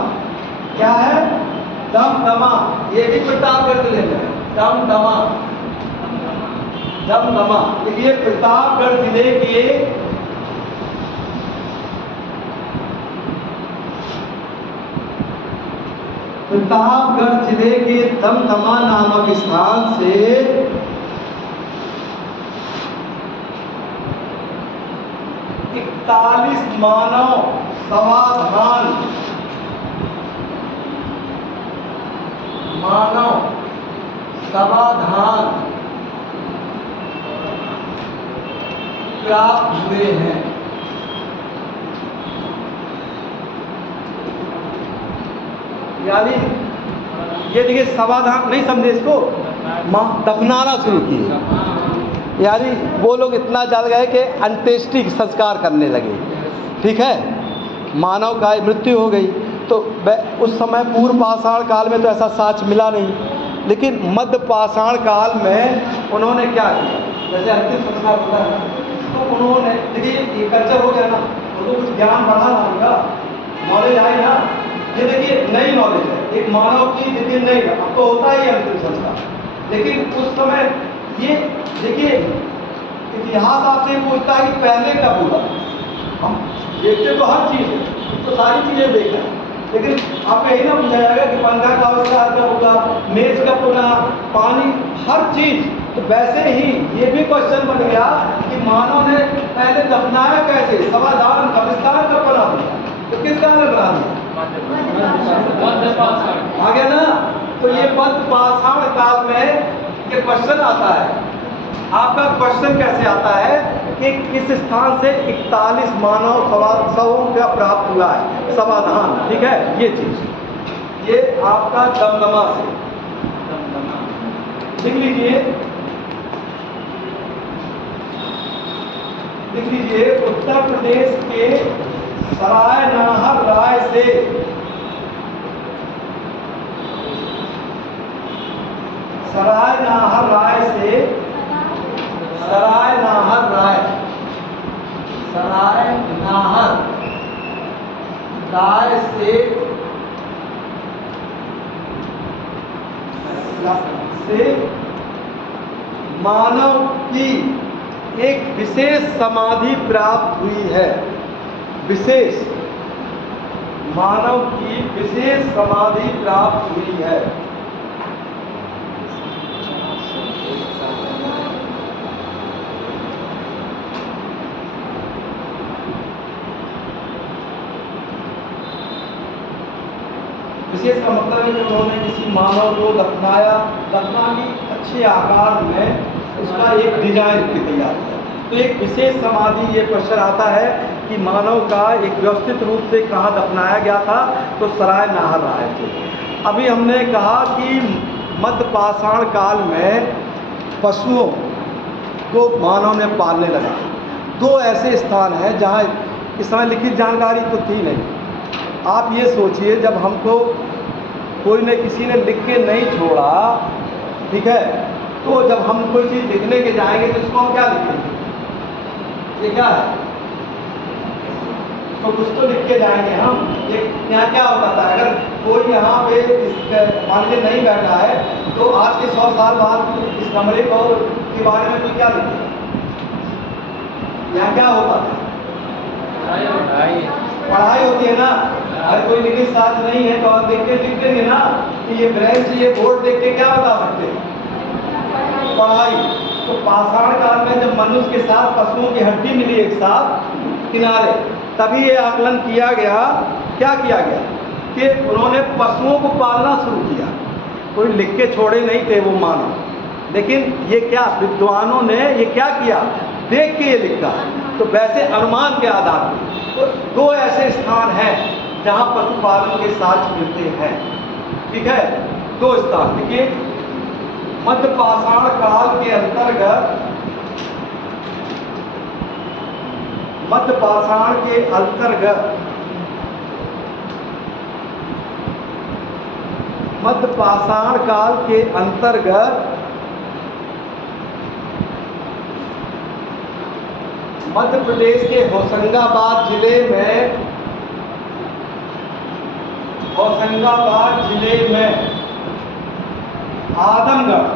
क्या है? दमदमा। ये भी प्रतापगढ़ जिले में है। दमदमा, दमदमा। देखिए, प्रतापगढ़ जिले के दमदमा नामक स्थान से 41 मानव समाधान मानव समाधान प्राप्त हुए हैं। यानी ये देखिए समाधान नहीं समझे इसको, दफनाना शुरू किए। यानी वो लोग इतना जल गए कि अंत्येष्टि संस्कार करने लगे। ठीक है, मानव का मृत्यु हो गई। तो उस समय पूर्व पाषाण काल में तो ऐसा साक्ष्य मिला नहीं, लेकिन मध्य पाषाण काल में उन्होंने क्या किया, जैसे अंतिम संस्कार होता है तो उन्होंने, देखिए ये कल्चर हो गया ना, उनको कुछ ज्ञान बढ़ा ना, उनका नॉलेज आई ना। ये देखिए नई नॉलेज है, एक मानव की देखिए नहीं, अब तो होता ही अंतिम संस्कार, लेकिन उस समय ये देखिए इतिहास आपसे पूछता है कि पहले कब हुआ। हम देखते तो हर चीज़ है, तो सारी चीज़ें देख रहे हैं, लेकिन आपको यही ना पूछा जाएगा कि पंखा का आविष्कार कब हुआ, मेज कब बना, पानी, हर चीज़। तो वैसे ही ये भी क्वेश्चन बन गया कि मानव ने पहले दफनाया कैसे, समाधान कब्रिस्तान कब बना दिया, तो किस काल में बना दिया, आ गया ना। तो ये मध्य पाषाण काल में ये क्वेश्चन आता है। आपका क्वेश्चन कैसे आता है कि किस स्थान से 41 मानव शवों का प्राप्त हुआ है समाधान। ठीक है, ये चीज ये आपका दमदमा से लिख लीजिए, लिख लीजिए उत्तर प्रदेश के सराय नाहर राय से सराय नाहर राय से सराय नाहर राय सराय नाहर राय से मानव की एक विशेष समाधि प्राप्त हुई है। विशेष मानव की विशेष समाधि प्राप्त हुई है। विशेष का मतलब है कि उन्होंने किसी मानव को दफनाया, दफना की अच्छे आकार में उसका एक डिजाइन तैयार किया। तो एक विशेष समाधि, ये क्वेश्चन आता है कि मानव का एक व्यवस्थित रूप से कहाँ दफनाया गया था, तो सराय नाहर राय थे। अभी हमने कहा कि मध्य पाषाण काल में पशुओं को मानव ने पालने लगा। दो ऐसे स्थान हैं जहाँ इस समय लिखित जानकारी तो थी नहीं। आप ये सोचिए, जब हमको कोई ने किसी ने लिख के नहीं छोड़ा, ठीक है, तो जब हम कोई चीज़ लिखने के जाएंगे तो इसको हम क्या लिखेंगे, ये क्या है, तो कुछ तो लिख के जाएंगे हम। यहाँ क्या होता था, अगर कोई यहाँ पे मान लीजिए नहीं बैठा है तो आज के 100 साल बाद इस कमरे को के बारे में कोई क्या लिखे, यहाँ क्या होता था, पढ़ाई होती है ना। अगर कोई लिखित शास्त्र नहीं है तो आप देख देंगे ना कि ये ब्रेंच, ये बोर्ड देख के क्या बता सकते हैं, पढ़ाई। तो पाषाण काल में जब मनुष्य के साथ पशुओं की हड्डी मिली एक साथ किनारे, तभी ये आकलन किया गया, क्या किया गया कि उन्होंने पशुओं को पालना शुरू किया। कोई लिख के छोड़े नहीं थे वो मानव, लेकिन ये क्या विद्वानों ने ये क्या किया, देख के ये लिखा। तो वैसे अनुमान के आधार पर तो दो ऐसे स्थान हैं जहाँ पशुपालन के साक्ष्य मिलते हैं। ठीक है, दो स्थान देखिए, मध्य पाषाण काल के अंतर्गत, मध्य पाषाण के अंतर्गत, मध्य पाषाण काल के अंतर्गत मध्य प्रदेश के होशंगाबाद जिले में, होशंगाबाद जिले में आदमगढ़,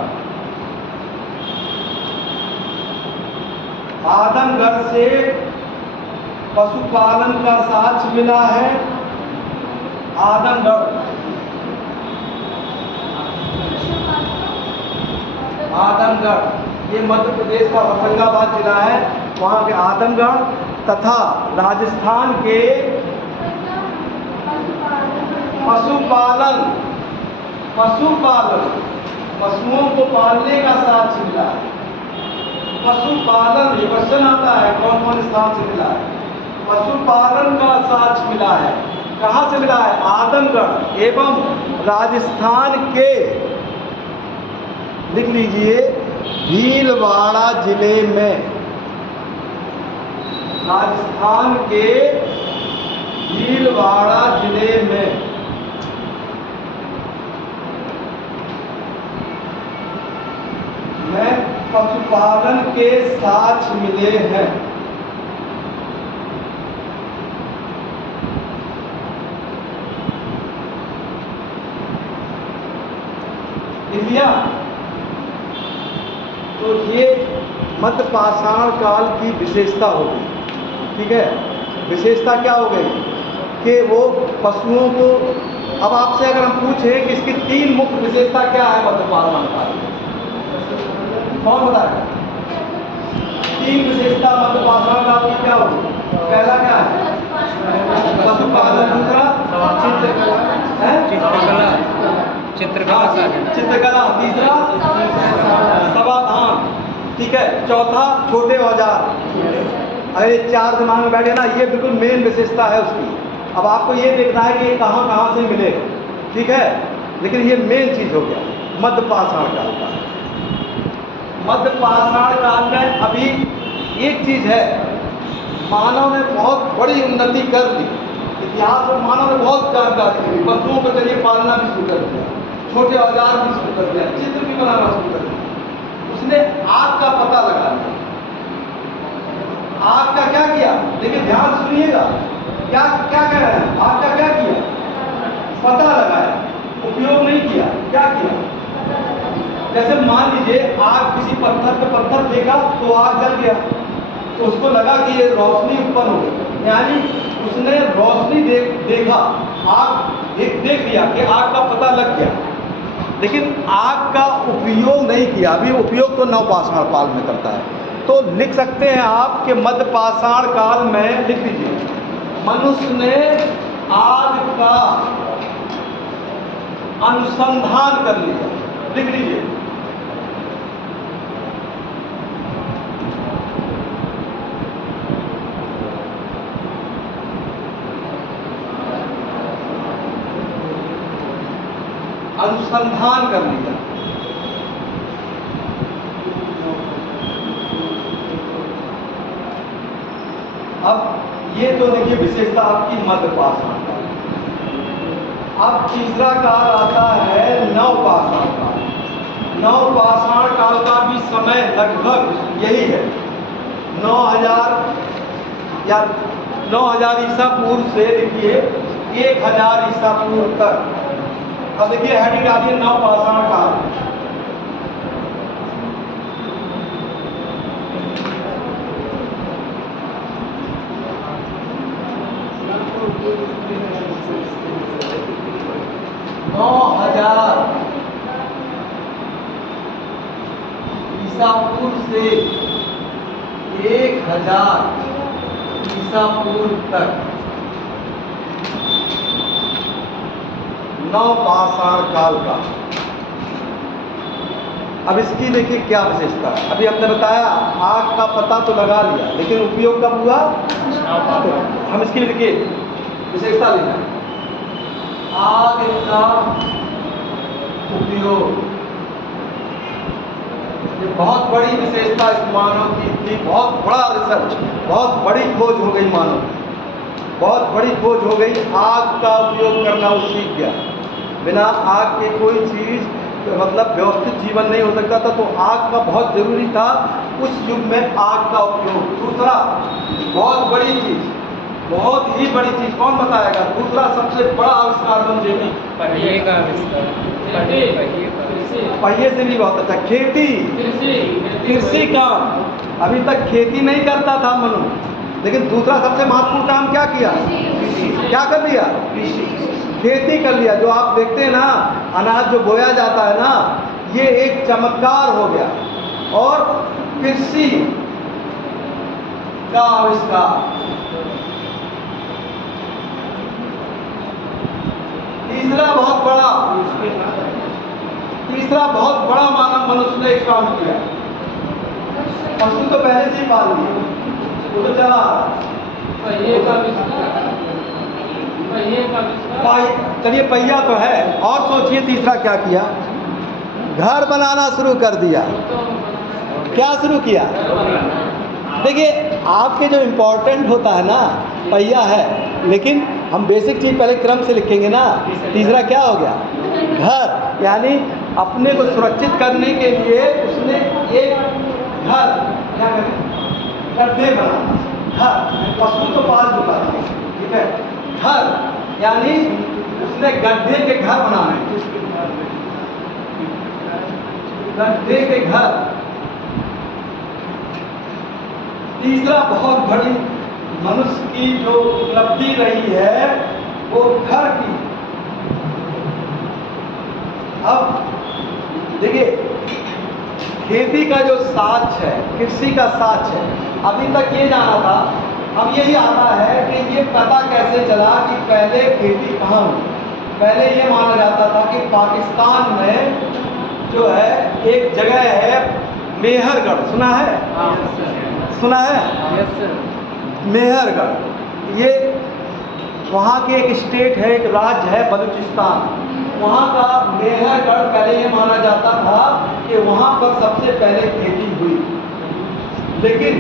आदमगढ़ से पशुपालन का साक्ष्य मिला है। आदमगढ़, आदमगढ़ ये मध्य प्रदेश का होशंगाबाद जिला है, वहाँ के आदमगढ़ तथा राजस्थान के पशुपालन पशुपालन, पशुओं को पालने का साक्ष्य मिला है। पशुपालन, ये क्वेश्चन आता है कौन कौन स्थान से मिला है। पशुपालन का साक्ष्य मिला है, कहाँ से मिला है? आदमगढ़ एवं राजस्थान के, लिख लीजिए, भीलवाड़ा जिले में, राजस्थान के भीलवाड़ा जिले में पशुपालन के साक्ष्य मिले हैं। लिया तो ये मध्य पाषाण काल की विशेषता होगी। ठीक है, विशेषता क्या हो गई कि वो पशुओं को, अब आपसे अगर हम पूछें कि इसकी 3 मुख्य विशेषता क्या है मध्य पाषाण काल की, कौन बताएगा? 3 विशेषता मध्य पाषाण काल की क्या होगी? पहला क्या है? पशुपालन, दूसरा चित्रकला, तीसरा समाधान, ठीक है, चौथा छोटे औजार। अगर ये 4 दिमाग में बैठे ना, ये बिल्कुल मेन विशेषता है उसकी। अब आपको ये देखना है कि ये कहाँ कहाँ से मिले, ठीक है, लेकिन ये मेन चीज हो गया मध्य पाषाण काल का। मध्य पाषाण काल में अभी एक चीज है, मानव ने बहुत बड़ी उन्नति कर दी। इतिहास में मानव ने बहुत जानकारी दी, पशुओं को चलिए पालना भी शुरू कर दिया, छोटे औजार भी शुरू कर दिया, चित्र भी बनाना शुरू कर दिया। उसने आग का पता लगा लिया। आग का क्या किया? देखिए ध्यान से सुनिएगा, क्या क्या कह रहे हैं? आग का क्या किया? पता लगाया, उपयोग नहीं किया। क्या किया? जैसे मान लीजिए आग, किसी पत्थर पे पत्थर फेंका तो आग जल गया, तो उसको लगा कि ये रोशनी उत्पन्न हो गई, यानी उसने रोशनी देखा, आग देख लिया कि आग का पता लग गया, लेकिन आग का उपयोग नहीं किया। अभी उपयोग तो नवपाषाण काल में करता है। तो लिख सकते हैं आप कि मध्य पाषाण काल में, लिख लीजिए, मनुष्य ने आग का अनुसंधान कर लिया। लिख लीजिए, अनुसंधान कर लिया। अब ये तो देखिए विशेषता आपकी मध्य पाषाण काल। अब तीसरा काल आता है नवपाषाण काल। नवपाषाण काल का भी समय लगभग यही है, 9000 या 9000 ईसा पूर्व से देखिए 1000 ईसा पूर्व तक। अब देखिए हेडिंग डालिए नवपाषाण काल। नौ 9000 ईसा पूर्व से 1000 ईसा पूर्व तक नवपाषाण काल का। अब इसकी देखिए क्या विशेषता है। अभी हमने बताया आग का पता तो लगा लिया, लेकिन उपयोग कब हुआ? तो हम इसकी लिखिए विशेषता लिखना, आग का उपयोग। ये बहुत बड़ी विशेषता इस मानव की थी। बहुत बड़ा रिसर्च, बहुत बड़ी खोज हो गई मानव की, बहुत बड़ी खोज हो गई। आग का उपयोग करना वो सीख गया। बिना आग के कोई चीज़ मतलब व्यवस्थित जीवन नहीं हो सकता था, तो आग का बहुत जरूरी था उस युग में आग का उपयोग। दूसरा बहुत बड़ी चीज़, बहुत ही बड़ी चीज़, कौन बताएगा? दूसरा सबसे बड़ा आविष्कार समझेगी पहिए का आविष्कार। पहिए से भी बहुत अच्छा, खेती, कृषि काम। अभी तक खेती नहीं करता था मनुष्य, लेकिन दूसरा सबसे महत्वपूर्ण काम क्या किया? क्या कर दिया? खेती कर लिया। जो आप देखते हैं ना, अनाज जो बोया जाता है ना, ये एक चमत्कार हो गया। और कृषि का आविष्कार। तीसरा बहुत बड़ा तीसरा बहुत बड़ा मानव मनुष्य ने एक काम किया। पशु तो पहले से ही पाल लिए, वो तो चला पहिए का आविष्कार, पहिए का आविष्कार। चलिए पहिया तो है, और सोचिए तीसरा क्या किया? घर बनाना शुरू कर दिया। क्या शुरू किया? देखिए आपके जो इम्पोर्टेंट होता है ना, पहिया है, लेकिन हम बेसिक चीज़ पहले क्रम से लिखेंगे ना। तीसरा क्या हो गया? घर, यानी अपने को सुरक्षित करने के लिए उसने एक घर, क्या करें, गड्ढे बना। घर पशु तो पाल चुका था, ठीक है, घर यानी उसने गड्ढे के घर बनाने, गड्ढे के घर। तीसरा बहुत बड़ी मनुष्य की जो उपलब्धि रही है वो घर की। अब देखिए खेती का जो साक्ष्य है, कृषि का साक्ष्य है, अभी तक ये जाना था, अब यही आता है कि ये पता कैसे चला कि पहले खेती कहाँ हुई। पहले ये माना जाता था कि पाकिस्तान में जो है एक जगह है मेहरगढ़, सुना है? सुना है? Yes sir. मेहरगढ़, ये वहाँ के एक स्टेट है, एक राज्य है बलूचिस्तान। वहाँ का मेहरगढ़, पहले ये माना जाता था कि वहाँ पर सबसे पहले खेती हुई। लेकिन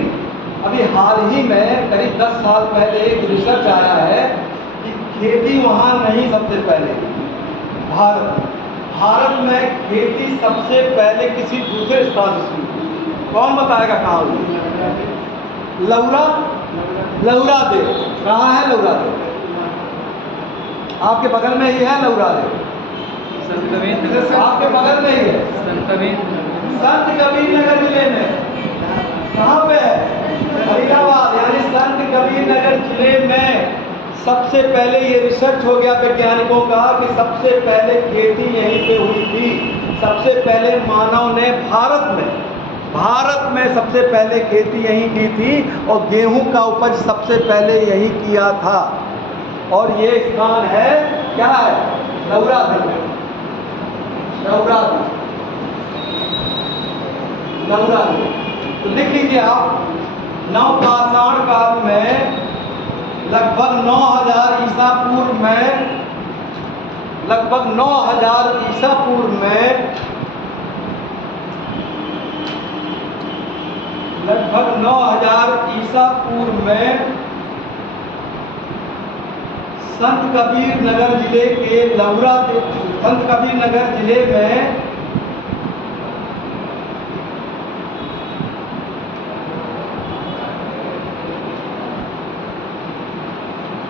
अभी हाल ही में करीब 10 साल पहले एक रिसर्च आया है कि खेती वहाँ नहीं सबसे पहले, भारत में खेती सबसे पहले किसी दूसरे स्थान से हुई। कौन बताएगा कहाँ हुई? लौरा देव। कहाँ है लौरा देव? आपके बगल में ही है लौरा देव, संत कबीर नगर, आपके बगल में ही है। संत कबीर, संत कबीर नगर जिले में। कहाँ पे है? फरीदाबाद, यानी संत कबीर नगर जिले में सबसे पहले ये रिसर्च हो गया वैज्ञानिकों का कि सबसे पहले खेती यहीं पे हुई थी। सबसे पहले मानव ने भारत में सबसे पहले खेती यहीं की थी और गेहूं का उपज सबसे पहले यहीं किया था। और ये स्थान है, क्या है? लौरा देव। तो लिख लीजिए आप, नवपाषाण काल में लगभग 9000 ईसा पूर्व में, लगभग 9000 ईसा पूर्व में, लगभग 9000 ईसा पूर्व में संत कबीर नगर जिले के संत कबीर नगर जिले में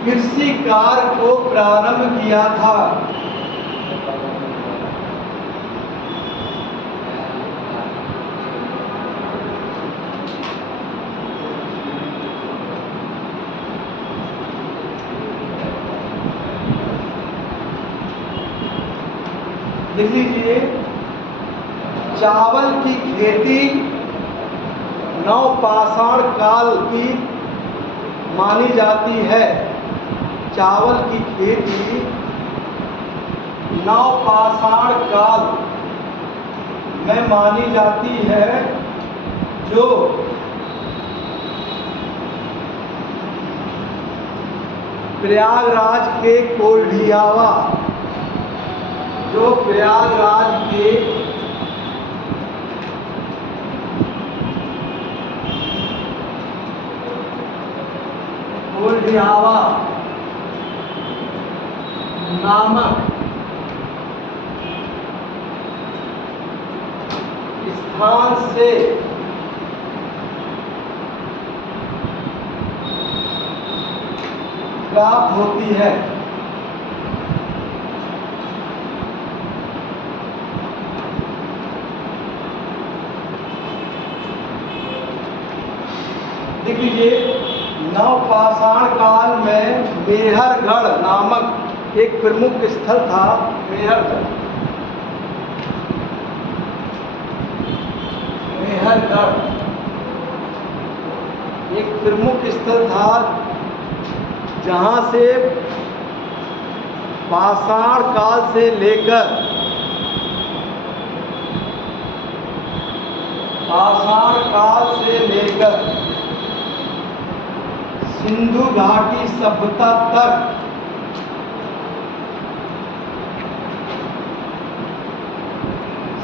कृषि कार्य को प्रारंभ किया था। लिख लीजिए, चावल की खेती नवपाषाण काल की मानी जाती है। चावल की खेती नवपाषाण काल में मानी जाती है, जो प्रयागराज के कोल्डियावा, जो प्रयागराज के कोल्डियावा नामक स्थान से प्राप्त होती है। देख लीजिए, नवपाषाण काल में मेहरगढ़ नामक एक प्रमुख स्थल था। मेहरगढ़ एक प्रमुख स्थल था जहाँ से पाषाण काल से लेकर पाषाण काल से लेकर सिंधु घाटी सभ्यता तक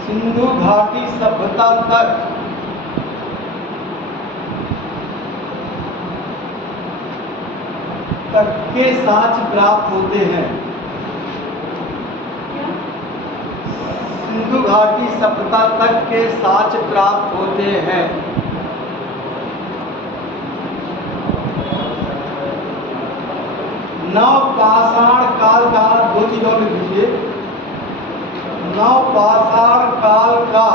सिंधु घाटी सभ्यता तक के साक्ष्य प्राप्त होते हैं। सिंधु घाटी सभ्यता तक के साक्ष्य प्राप्त होते हैं। नवपाषाण काल का दो चीज और लिख लीजिए। नवपाषाण काल का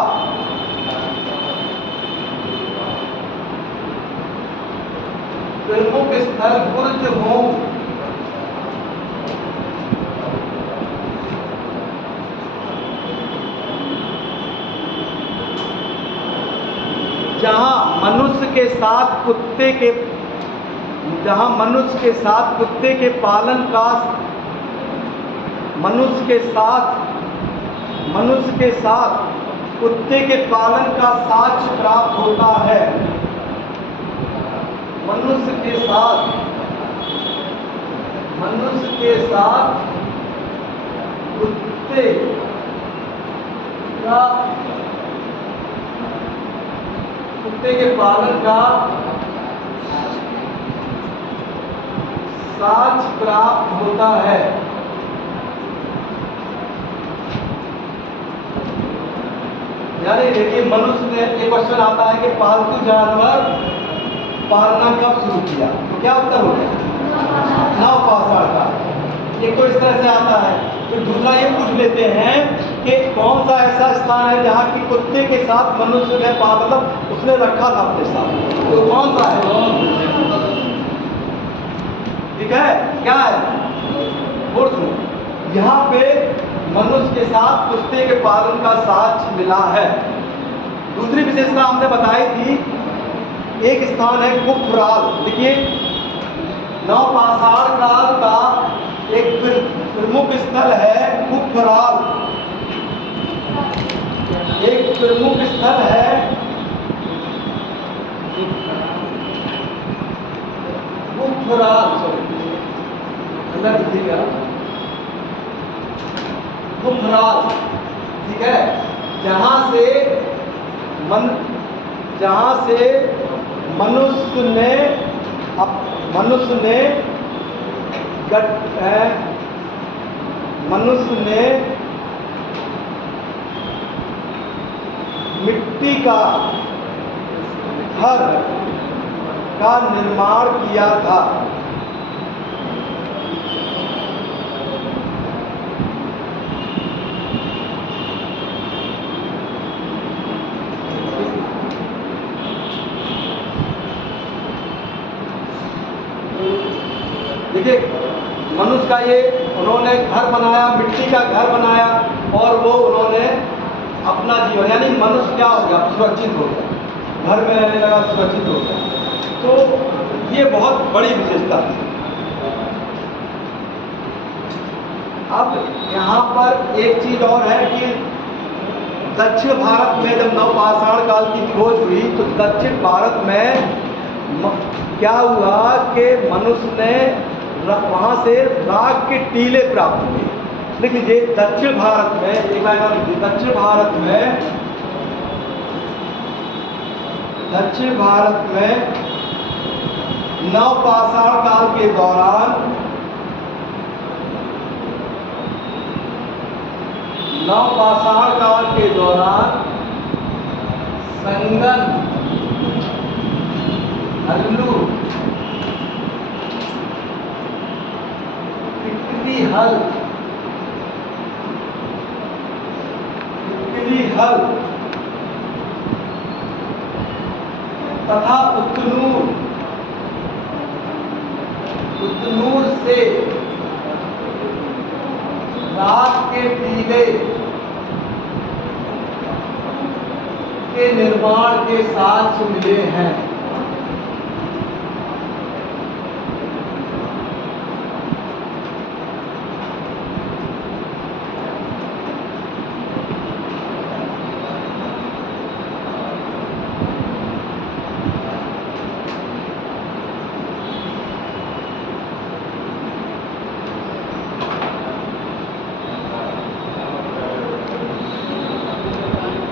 प्रमुख स्थल बुर्ज होम जहां मनुष्य के साथ कुत्ते के पालन का मनुष्य के साथ कुत्ते के पालन का साक्ष्य प्राप्त होता है। मनुष्य के साथ कुत्ते के पालन का साक्ष्य प्राप्त होता है। यानी देखिए, मनुष्य ने एक क्वेश्चन आता है कि पालतू जानवर पालना कब शुरू किया, तो क्या उत्तर हो गया? नवपाषाण काल। एक तो इस तरह से आता है। फिर दूसरा ये पूछ लेते हैं कि कौन सा ऐसा स्थान है जहाँ की कुत्ते के साथ मनुष्य ने मतलब उसने रखा था अपने साथ, तो कौन सा है? ठीक है, क्या है? बुर्ज। यहाँ पे मनुष्य के साथ कुत्ते के पालन का साक्ष्य मिला है। दूसरी विशेषता हमने बताई थी, एक स्थान है कुफराल। देखिए, नवपाषाण काल का एक प्रमुख स्थल है कुफराल। एक प्रमुख स्थल है कुफराल। अंदर दिखेगा कुफराल, ठीक है, जहां से मनुष्य ने मिट्टी का घर का निर्माण किया था। देखिए, मनुष्य का ये उन्होंने घर बनाया, मिट्टी का घर बनाया, और वो उन्होंने अपना जीवन, यानी मनुष्य क्या हो गया? सुरक्षित हो गया, घर में रहने लगा, सुरक्षित हो गया। तो ये बहुत बड़ी विशेषता है। अब यहाँ पर एक चीज और है कि दक्षिण भारत में जब नवपाषाण काल की खोज हुई तो दक्षिण भारत में क्या हुआ कि मनुष्य ने वहाँ से राख के टीले प्राप्त हुए। देख लीजिए, दक्षिण भारत में एक बार दक्षिण भारत में नवपाषाण काल के दौरान संगन, हल्लू, टिकली हल तथा उतनूर से राख के टीले के निर्माण के साक्ष्य मिले हैं।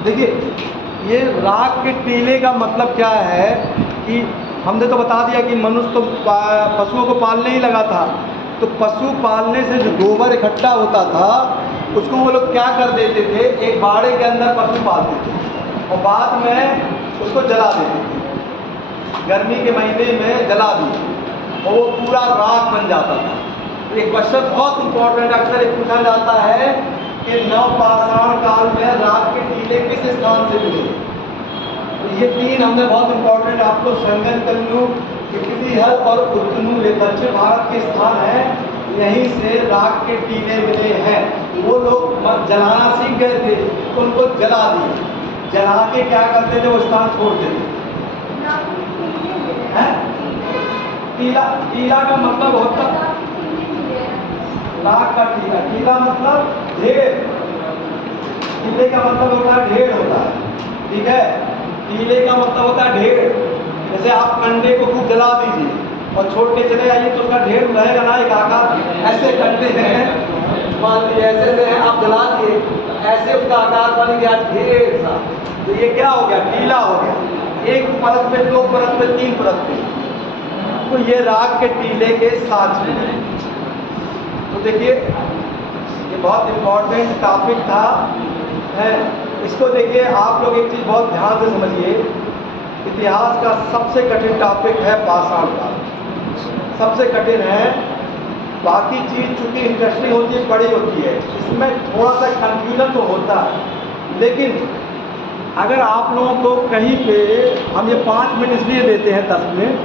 देखिए, ये राख के टीले का मतलब क्या है कि हमने तो बता दिया कि मनुष्य तो पशुओं को पालने ही लगा था, तो पशु पालने से जो गोबर इकट्ठा होता था उसको वो लोग क्या कर देते थे, एक बाड़े के अंदर पशु पालते थे और बाद में उसको जला देते थे। गर्मी के महीने में जला दिए और वो पूरा राख बन जाता था। तो एक क्वेश्चन बहुत इंपॉर्टेंट अक्सर ये पूछा जाता है कि नवपाषाण काल में राख के टीले किस स्थान से मिले। तो ये तीन हमने बहुत इंपॉर्टेंट आपको संगनकल्लू, पिपली हल और उतनू, ये दक्षिण भारत के स्थान है, यहीं से राख के टीले मिले हैं। वो लोग जलाना सीख गए थे तो उनको जला दिए, जला के क्या करते थे, वो स्थान छोड़ देते। टीला, टीला का मतलब होता राख का टीला, टीला मतलब ढेर, टीले का मतलब होता है ढेर होता है, ठीक है। टीले का मतलब होता है ढेर। जैसे आप कंडे को खूब जला दीजिए और छोड़ के चले आइए तो उसका ढेर रहेगा ना, एक आकार। ऐसे कंडे हैं, मान लीजिए ऐसे से हैं, आप जला दिए ऐसे उसका आकार बन गया ढेर सा, तो ये क्या हो गया, टीला हो गया। एक परत पे, दो परत पे, तीन परत पे, तो ये राख के टीले के साथ में। तो देखिए, ये बहुत इम्पोर्टेंट टॉपिक था है। इसको देखिए, आप लोग एक चीज़ बहुत ध्यान से समझिए, इतिहास का सबसे कठिन टॉपिक है पाषाण काल, सबसे कठिन है। बाकी चीज़ चूँकि इंटरेस्टिंग होती है, बड़ी होती है, इसमें थोड़ा सा कंफ्यूजन तो होता है, लेकिन अगर आप लोगों को कहीं पे, हम ये 5 मिनट इसलिए देते हैं 10 मिनट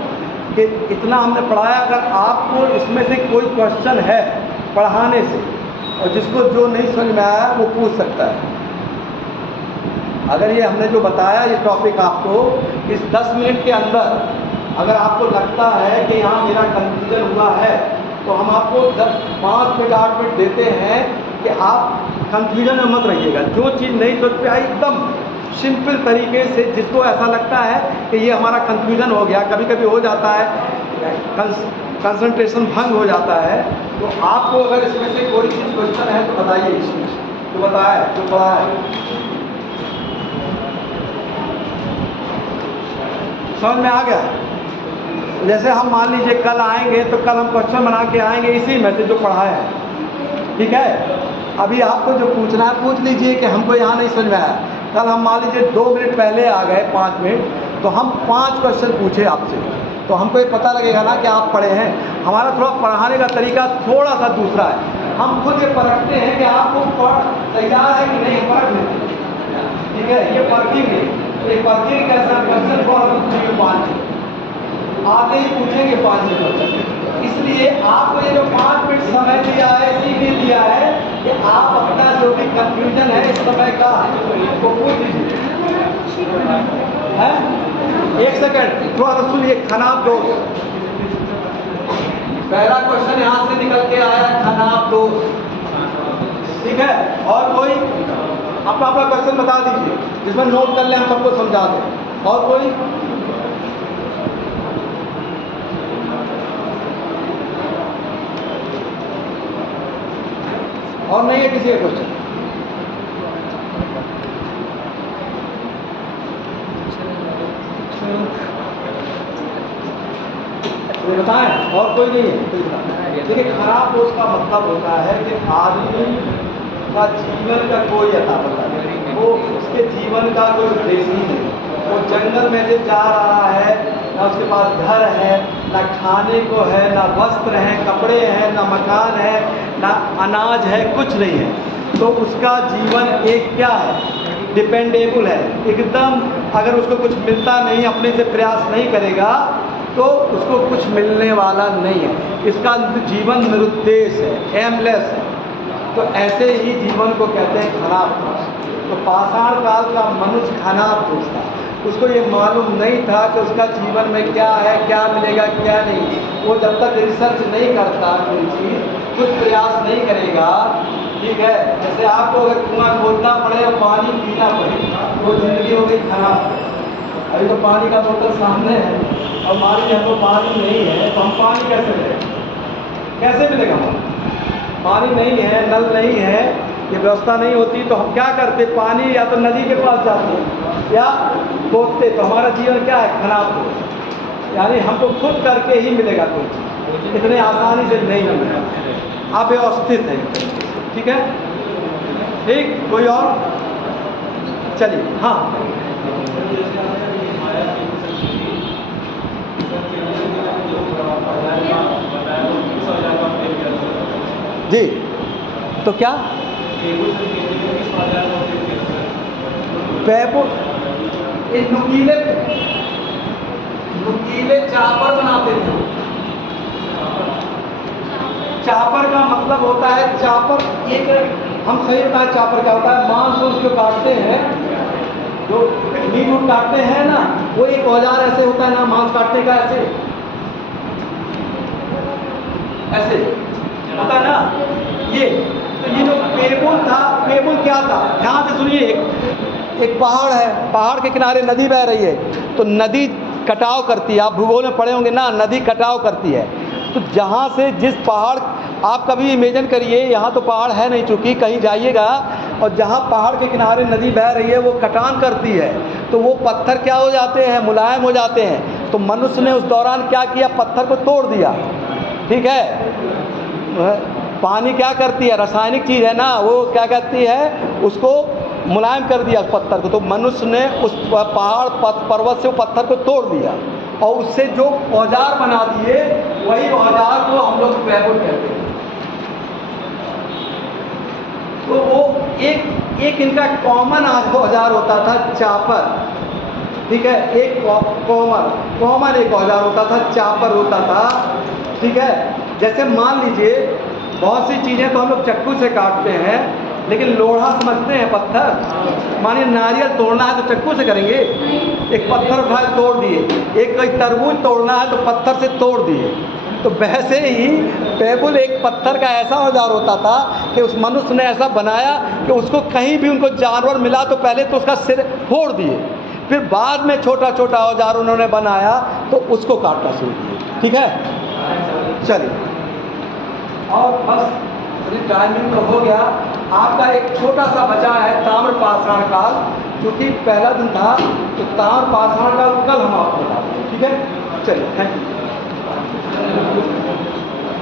कि इतना हमने पढ़ाया, अगर आपको इसमें से कोई क्वेश्चन है पढ़ाने से और जिसको जो नहीं समझ में आया वो पूछ सकता है। अगर ये हमने जो बताया ये टॉपिक आपको इस 10 मिनट के अंदर अगर आपको लगता है कि यहाँ मेरा कंफ्यूजन हुआ है तो हम आपको 5 मिनट 8 मिनट देते हैं कि आप कंफ्यूजन में मत रहिएगा। जो चीज़ नहीं समझ पे आई एकदम सिंपल तरीके से, जिसको ऐसा लगता है कि ये हमारा कंफ्यूजन हो गया, कभी कभी हो जाता है, कंसंट्रेशन भंग हो जाता है, तो आपको अगर इसमें से कोई चीज़ क्वेश्चन है तो बताइए, इसमें जो बताया जो पढ़ा है समझ में आ गया। जैसे हम मान लीजिए कल आएंगे तो कल हम क्वेश्चन बना के आएंगे इसी में से जो पढ़ाया है, ठीक है। अभी आपको जो पूछना है पूछ लीजिए कि हमको यहाँ नहीं समझ में आया। कल हम मान लीजिए 2 मिनट पहले आ गए, 5 मिनट, तो हम 5 क्वेश्चन पूछे आपसे, तो हमको ये पता लगेगा ना कि आप पढ़े हैं। हमारा थोड़ा पढ़ाने का तरीका थोड़ा सा दूसरा है, हम खुद ये परखते हैं कि आपको पढ़ तैयार है कि नहीं, परख लेते हैं, ठीक है। ये परखेंगे, ये परखेंगे कैसा क्वेश्चन, थोड़ा सा पूछेंगे 5 आते ही पूछेंगे 5 क्वेश्चन। इसलिए आपको ये जो 5 मिनट समय दिया है, इसीलिए दिया है कि आप अपना जो भी कंफ्यूजन है इस समय का वो पूछ लीजिए। 1 सेकंड थोड़ा सा सुनिए। खनाब दोष, पहला क्वेश्चन यहाँ से निकल के आया, खनाब दोष, ठीक है। और कोई अपना अपना क्वेश्चन बता दीजिए जिसमें नोट कर ले, हम सबको समझा दें। और कोई और नहीं है किसी का क्वेश्चन? बताएं, और कोई नहीं है? देखिए, खराब दोष का मतलब होता है कि आदमी का जीवन का कोई अता पता नहीं, वो उसके जीवन का कोई उद्देश्य ही नहीं। वो जंगल में से जा रहा है, ना उसके पास घर है, ना खाने को है, ना वस्त्र हैं, कपड़े हैं, ना मकान है, ना अनाज है, कुछ नहीं है। तो उसका जीवन एक क्या है, डिपेंडेबल है एकदम। अगर उसको कुछ मिलता नहीं, अपने से प्रयास नहीं करेगा तो उसको कुछ मिलने वाला नहीं है। इसका जीवन निरुद्देश है, एमलेस है। तो ऐसे ही जीवन को कहते हैं खनाब दोष। तो पाषाण काल का मनुष्य खनाब दोष था, उसको ये मालूम नहीं था कि उसका जीवन में क्या है, क्या मिलेगा, क्या नहीं। वो जब तक रिसर्च नहीं करता, कोई चीज़ कुछ प्रयास नहीं करेगा, ठीक है। जैसे आपको अगर कुआं खोदना पड़े और पानी पीना पड़े तो जिंदगी हो गई खराब। अभी तो पानी का बोतल सामने है और मान लीजिए हमको पानी नहीं है तो हम पानी कैसे लें, कैसे मिलेगा? पानी नहीं है, नल नहीं है, ये व्यवस्था नहीं होती तो हम क्या करते, पानी या तो नदी के पास जाते या खोदते, तो हमारा जीवन क्या है, खराब हो। यानी हमको खुद करके ही मिलेगा कोई चीज़, इतने आसानी से नहीं मिलेगा, अव्यवस्थित है। ठीक है, ठीक, कोई और? चलिए, हाँ जी, तो क्या पैपुल, ये नुकीले चापर बनाते थे। चापर का मतलब होता है, चापर एक, हम सही होता है, चापर क्या होता है, मांस उस जो काटते हैं, जो मीट उट काटते हैं ना, वो एक औजार ऐसे होता है ना मांस काटने का, ऐसे ऐसे होता है ना ये। तो ये जो पेपुल था, पेपुल क्या था, ध्यान से सुनिए, एक पहाड़ है, पहाड़ के किनारे नदी बह रही है, तो नदी कटाव करती है, आप भूगोल में पढ़े होंगे ना, नदी कटाव करती है। तो जहाँ से जिस पहाड़, आप कभी इमेजिन करिए, यहाँ तो पहाड़ है नहीं, चूँकि कहीं जाइएगा और जहाँ पहाड़ के किनारे नदी बह रही है वो कटान करती है, तो वो पत्थर क्या हो जाते हैं, मुलायम हो जाते हैं। तो मनुष्य ने उस दौरान क्या किया, पत्थर को तोड़ दिया। ठीक है, पानी क्या करती है, रासायनिक चीज़ है ना, वो क्या कहती है, उसको मुलायम कर दिया पत्थर को। तो मनुष्य ने उस पहाड़ पर्वत से वो पत्थर को तोड़ दिया और उससे जो औजार बना दिए, वही औजार को हम लोग पैपुल कहते हैं। तो वो एक इनका कॉमन औजार होता था, चापर। ठीक है, एक कॉमन एक औजार होता था, चापर होता था। ठीक है, जैसे मान लीजिए बहुत सी चीज़ें तो हम लोग चक्कू से काटते हैं, लेकिन लोढ़ा समझते हैं, पत्थर। मानिए नारियल तोड़ना है तो चक्कू से करेंगे, एक पत्थर उठाए तोड़ दिए, एक कोई तरबूज तोड़ना है तो पत्थर से तोड़ दिए। तो वैसे ही पैपुल एक पत्थर का ऐसा औजार होता था कि उस मनुष्य ने ऐसा बनाया कि उसको कहीं भी उनको जानवर मिला तो पहले तो उसका सिर फोड़ दिए, फिर बाद में छोटा छोटा औजार उन्होंने बनाया तो उसको काटना शुरू किया। ठीक है, चलिए, और बस टाइमिंग तो हो गया। आपका एक छोटा सा बचा है ताम्र पाषाण काल, क्योंकि पहला दिन था, तो ताम्र पाषाण काल कल हम आपको बताते हैं। ठीक है, चलिए, थैंक यू।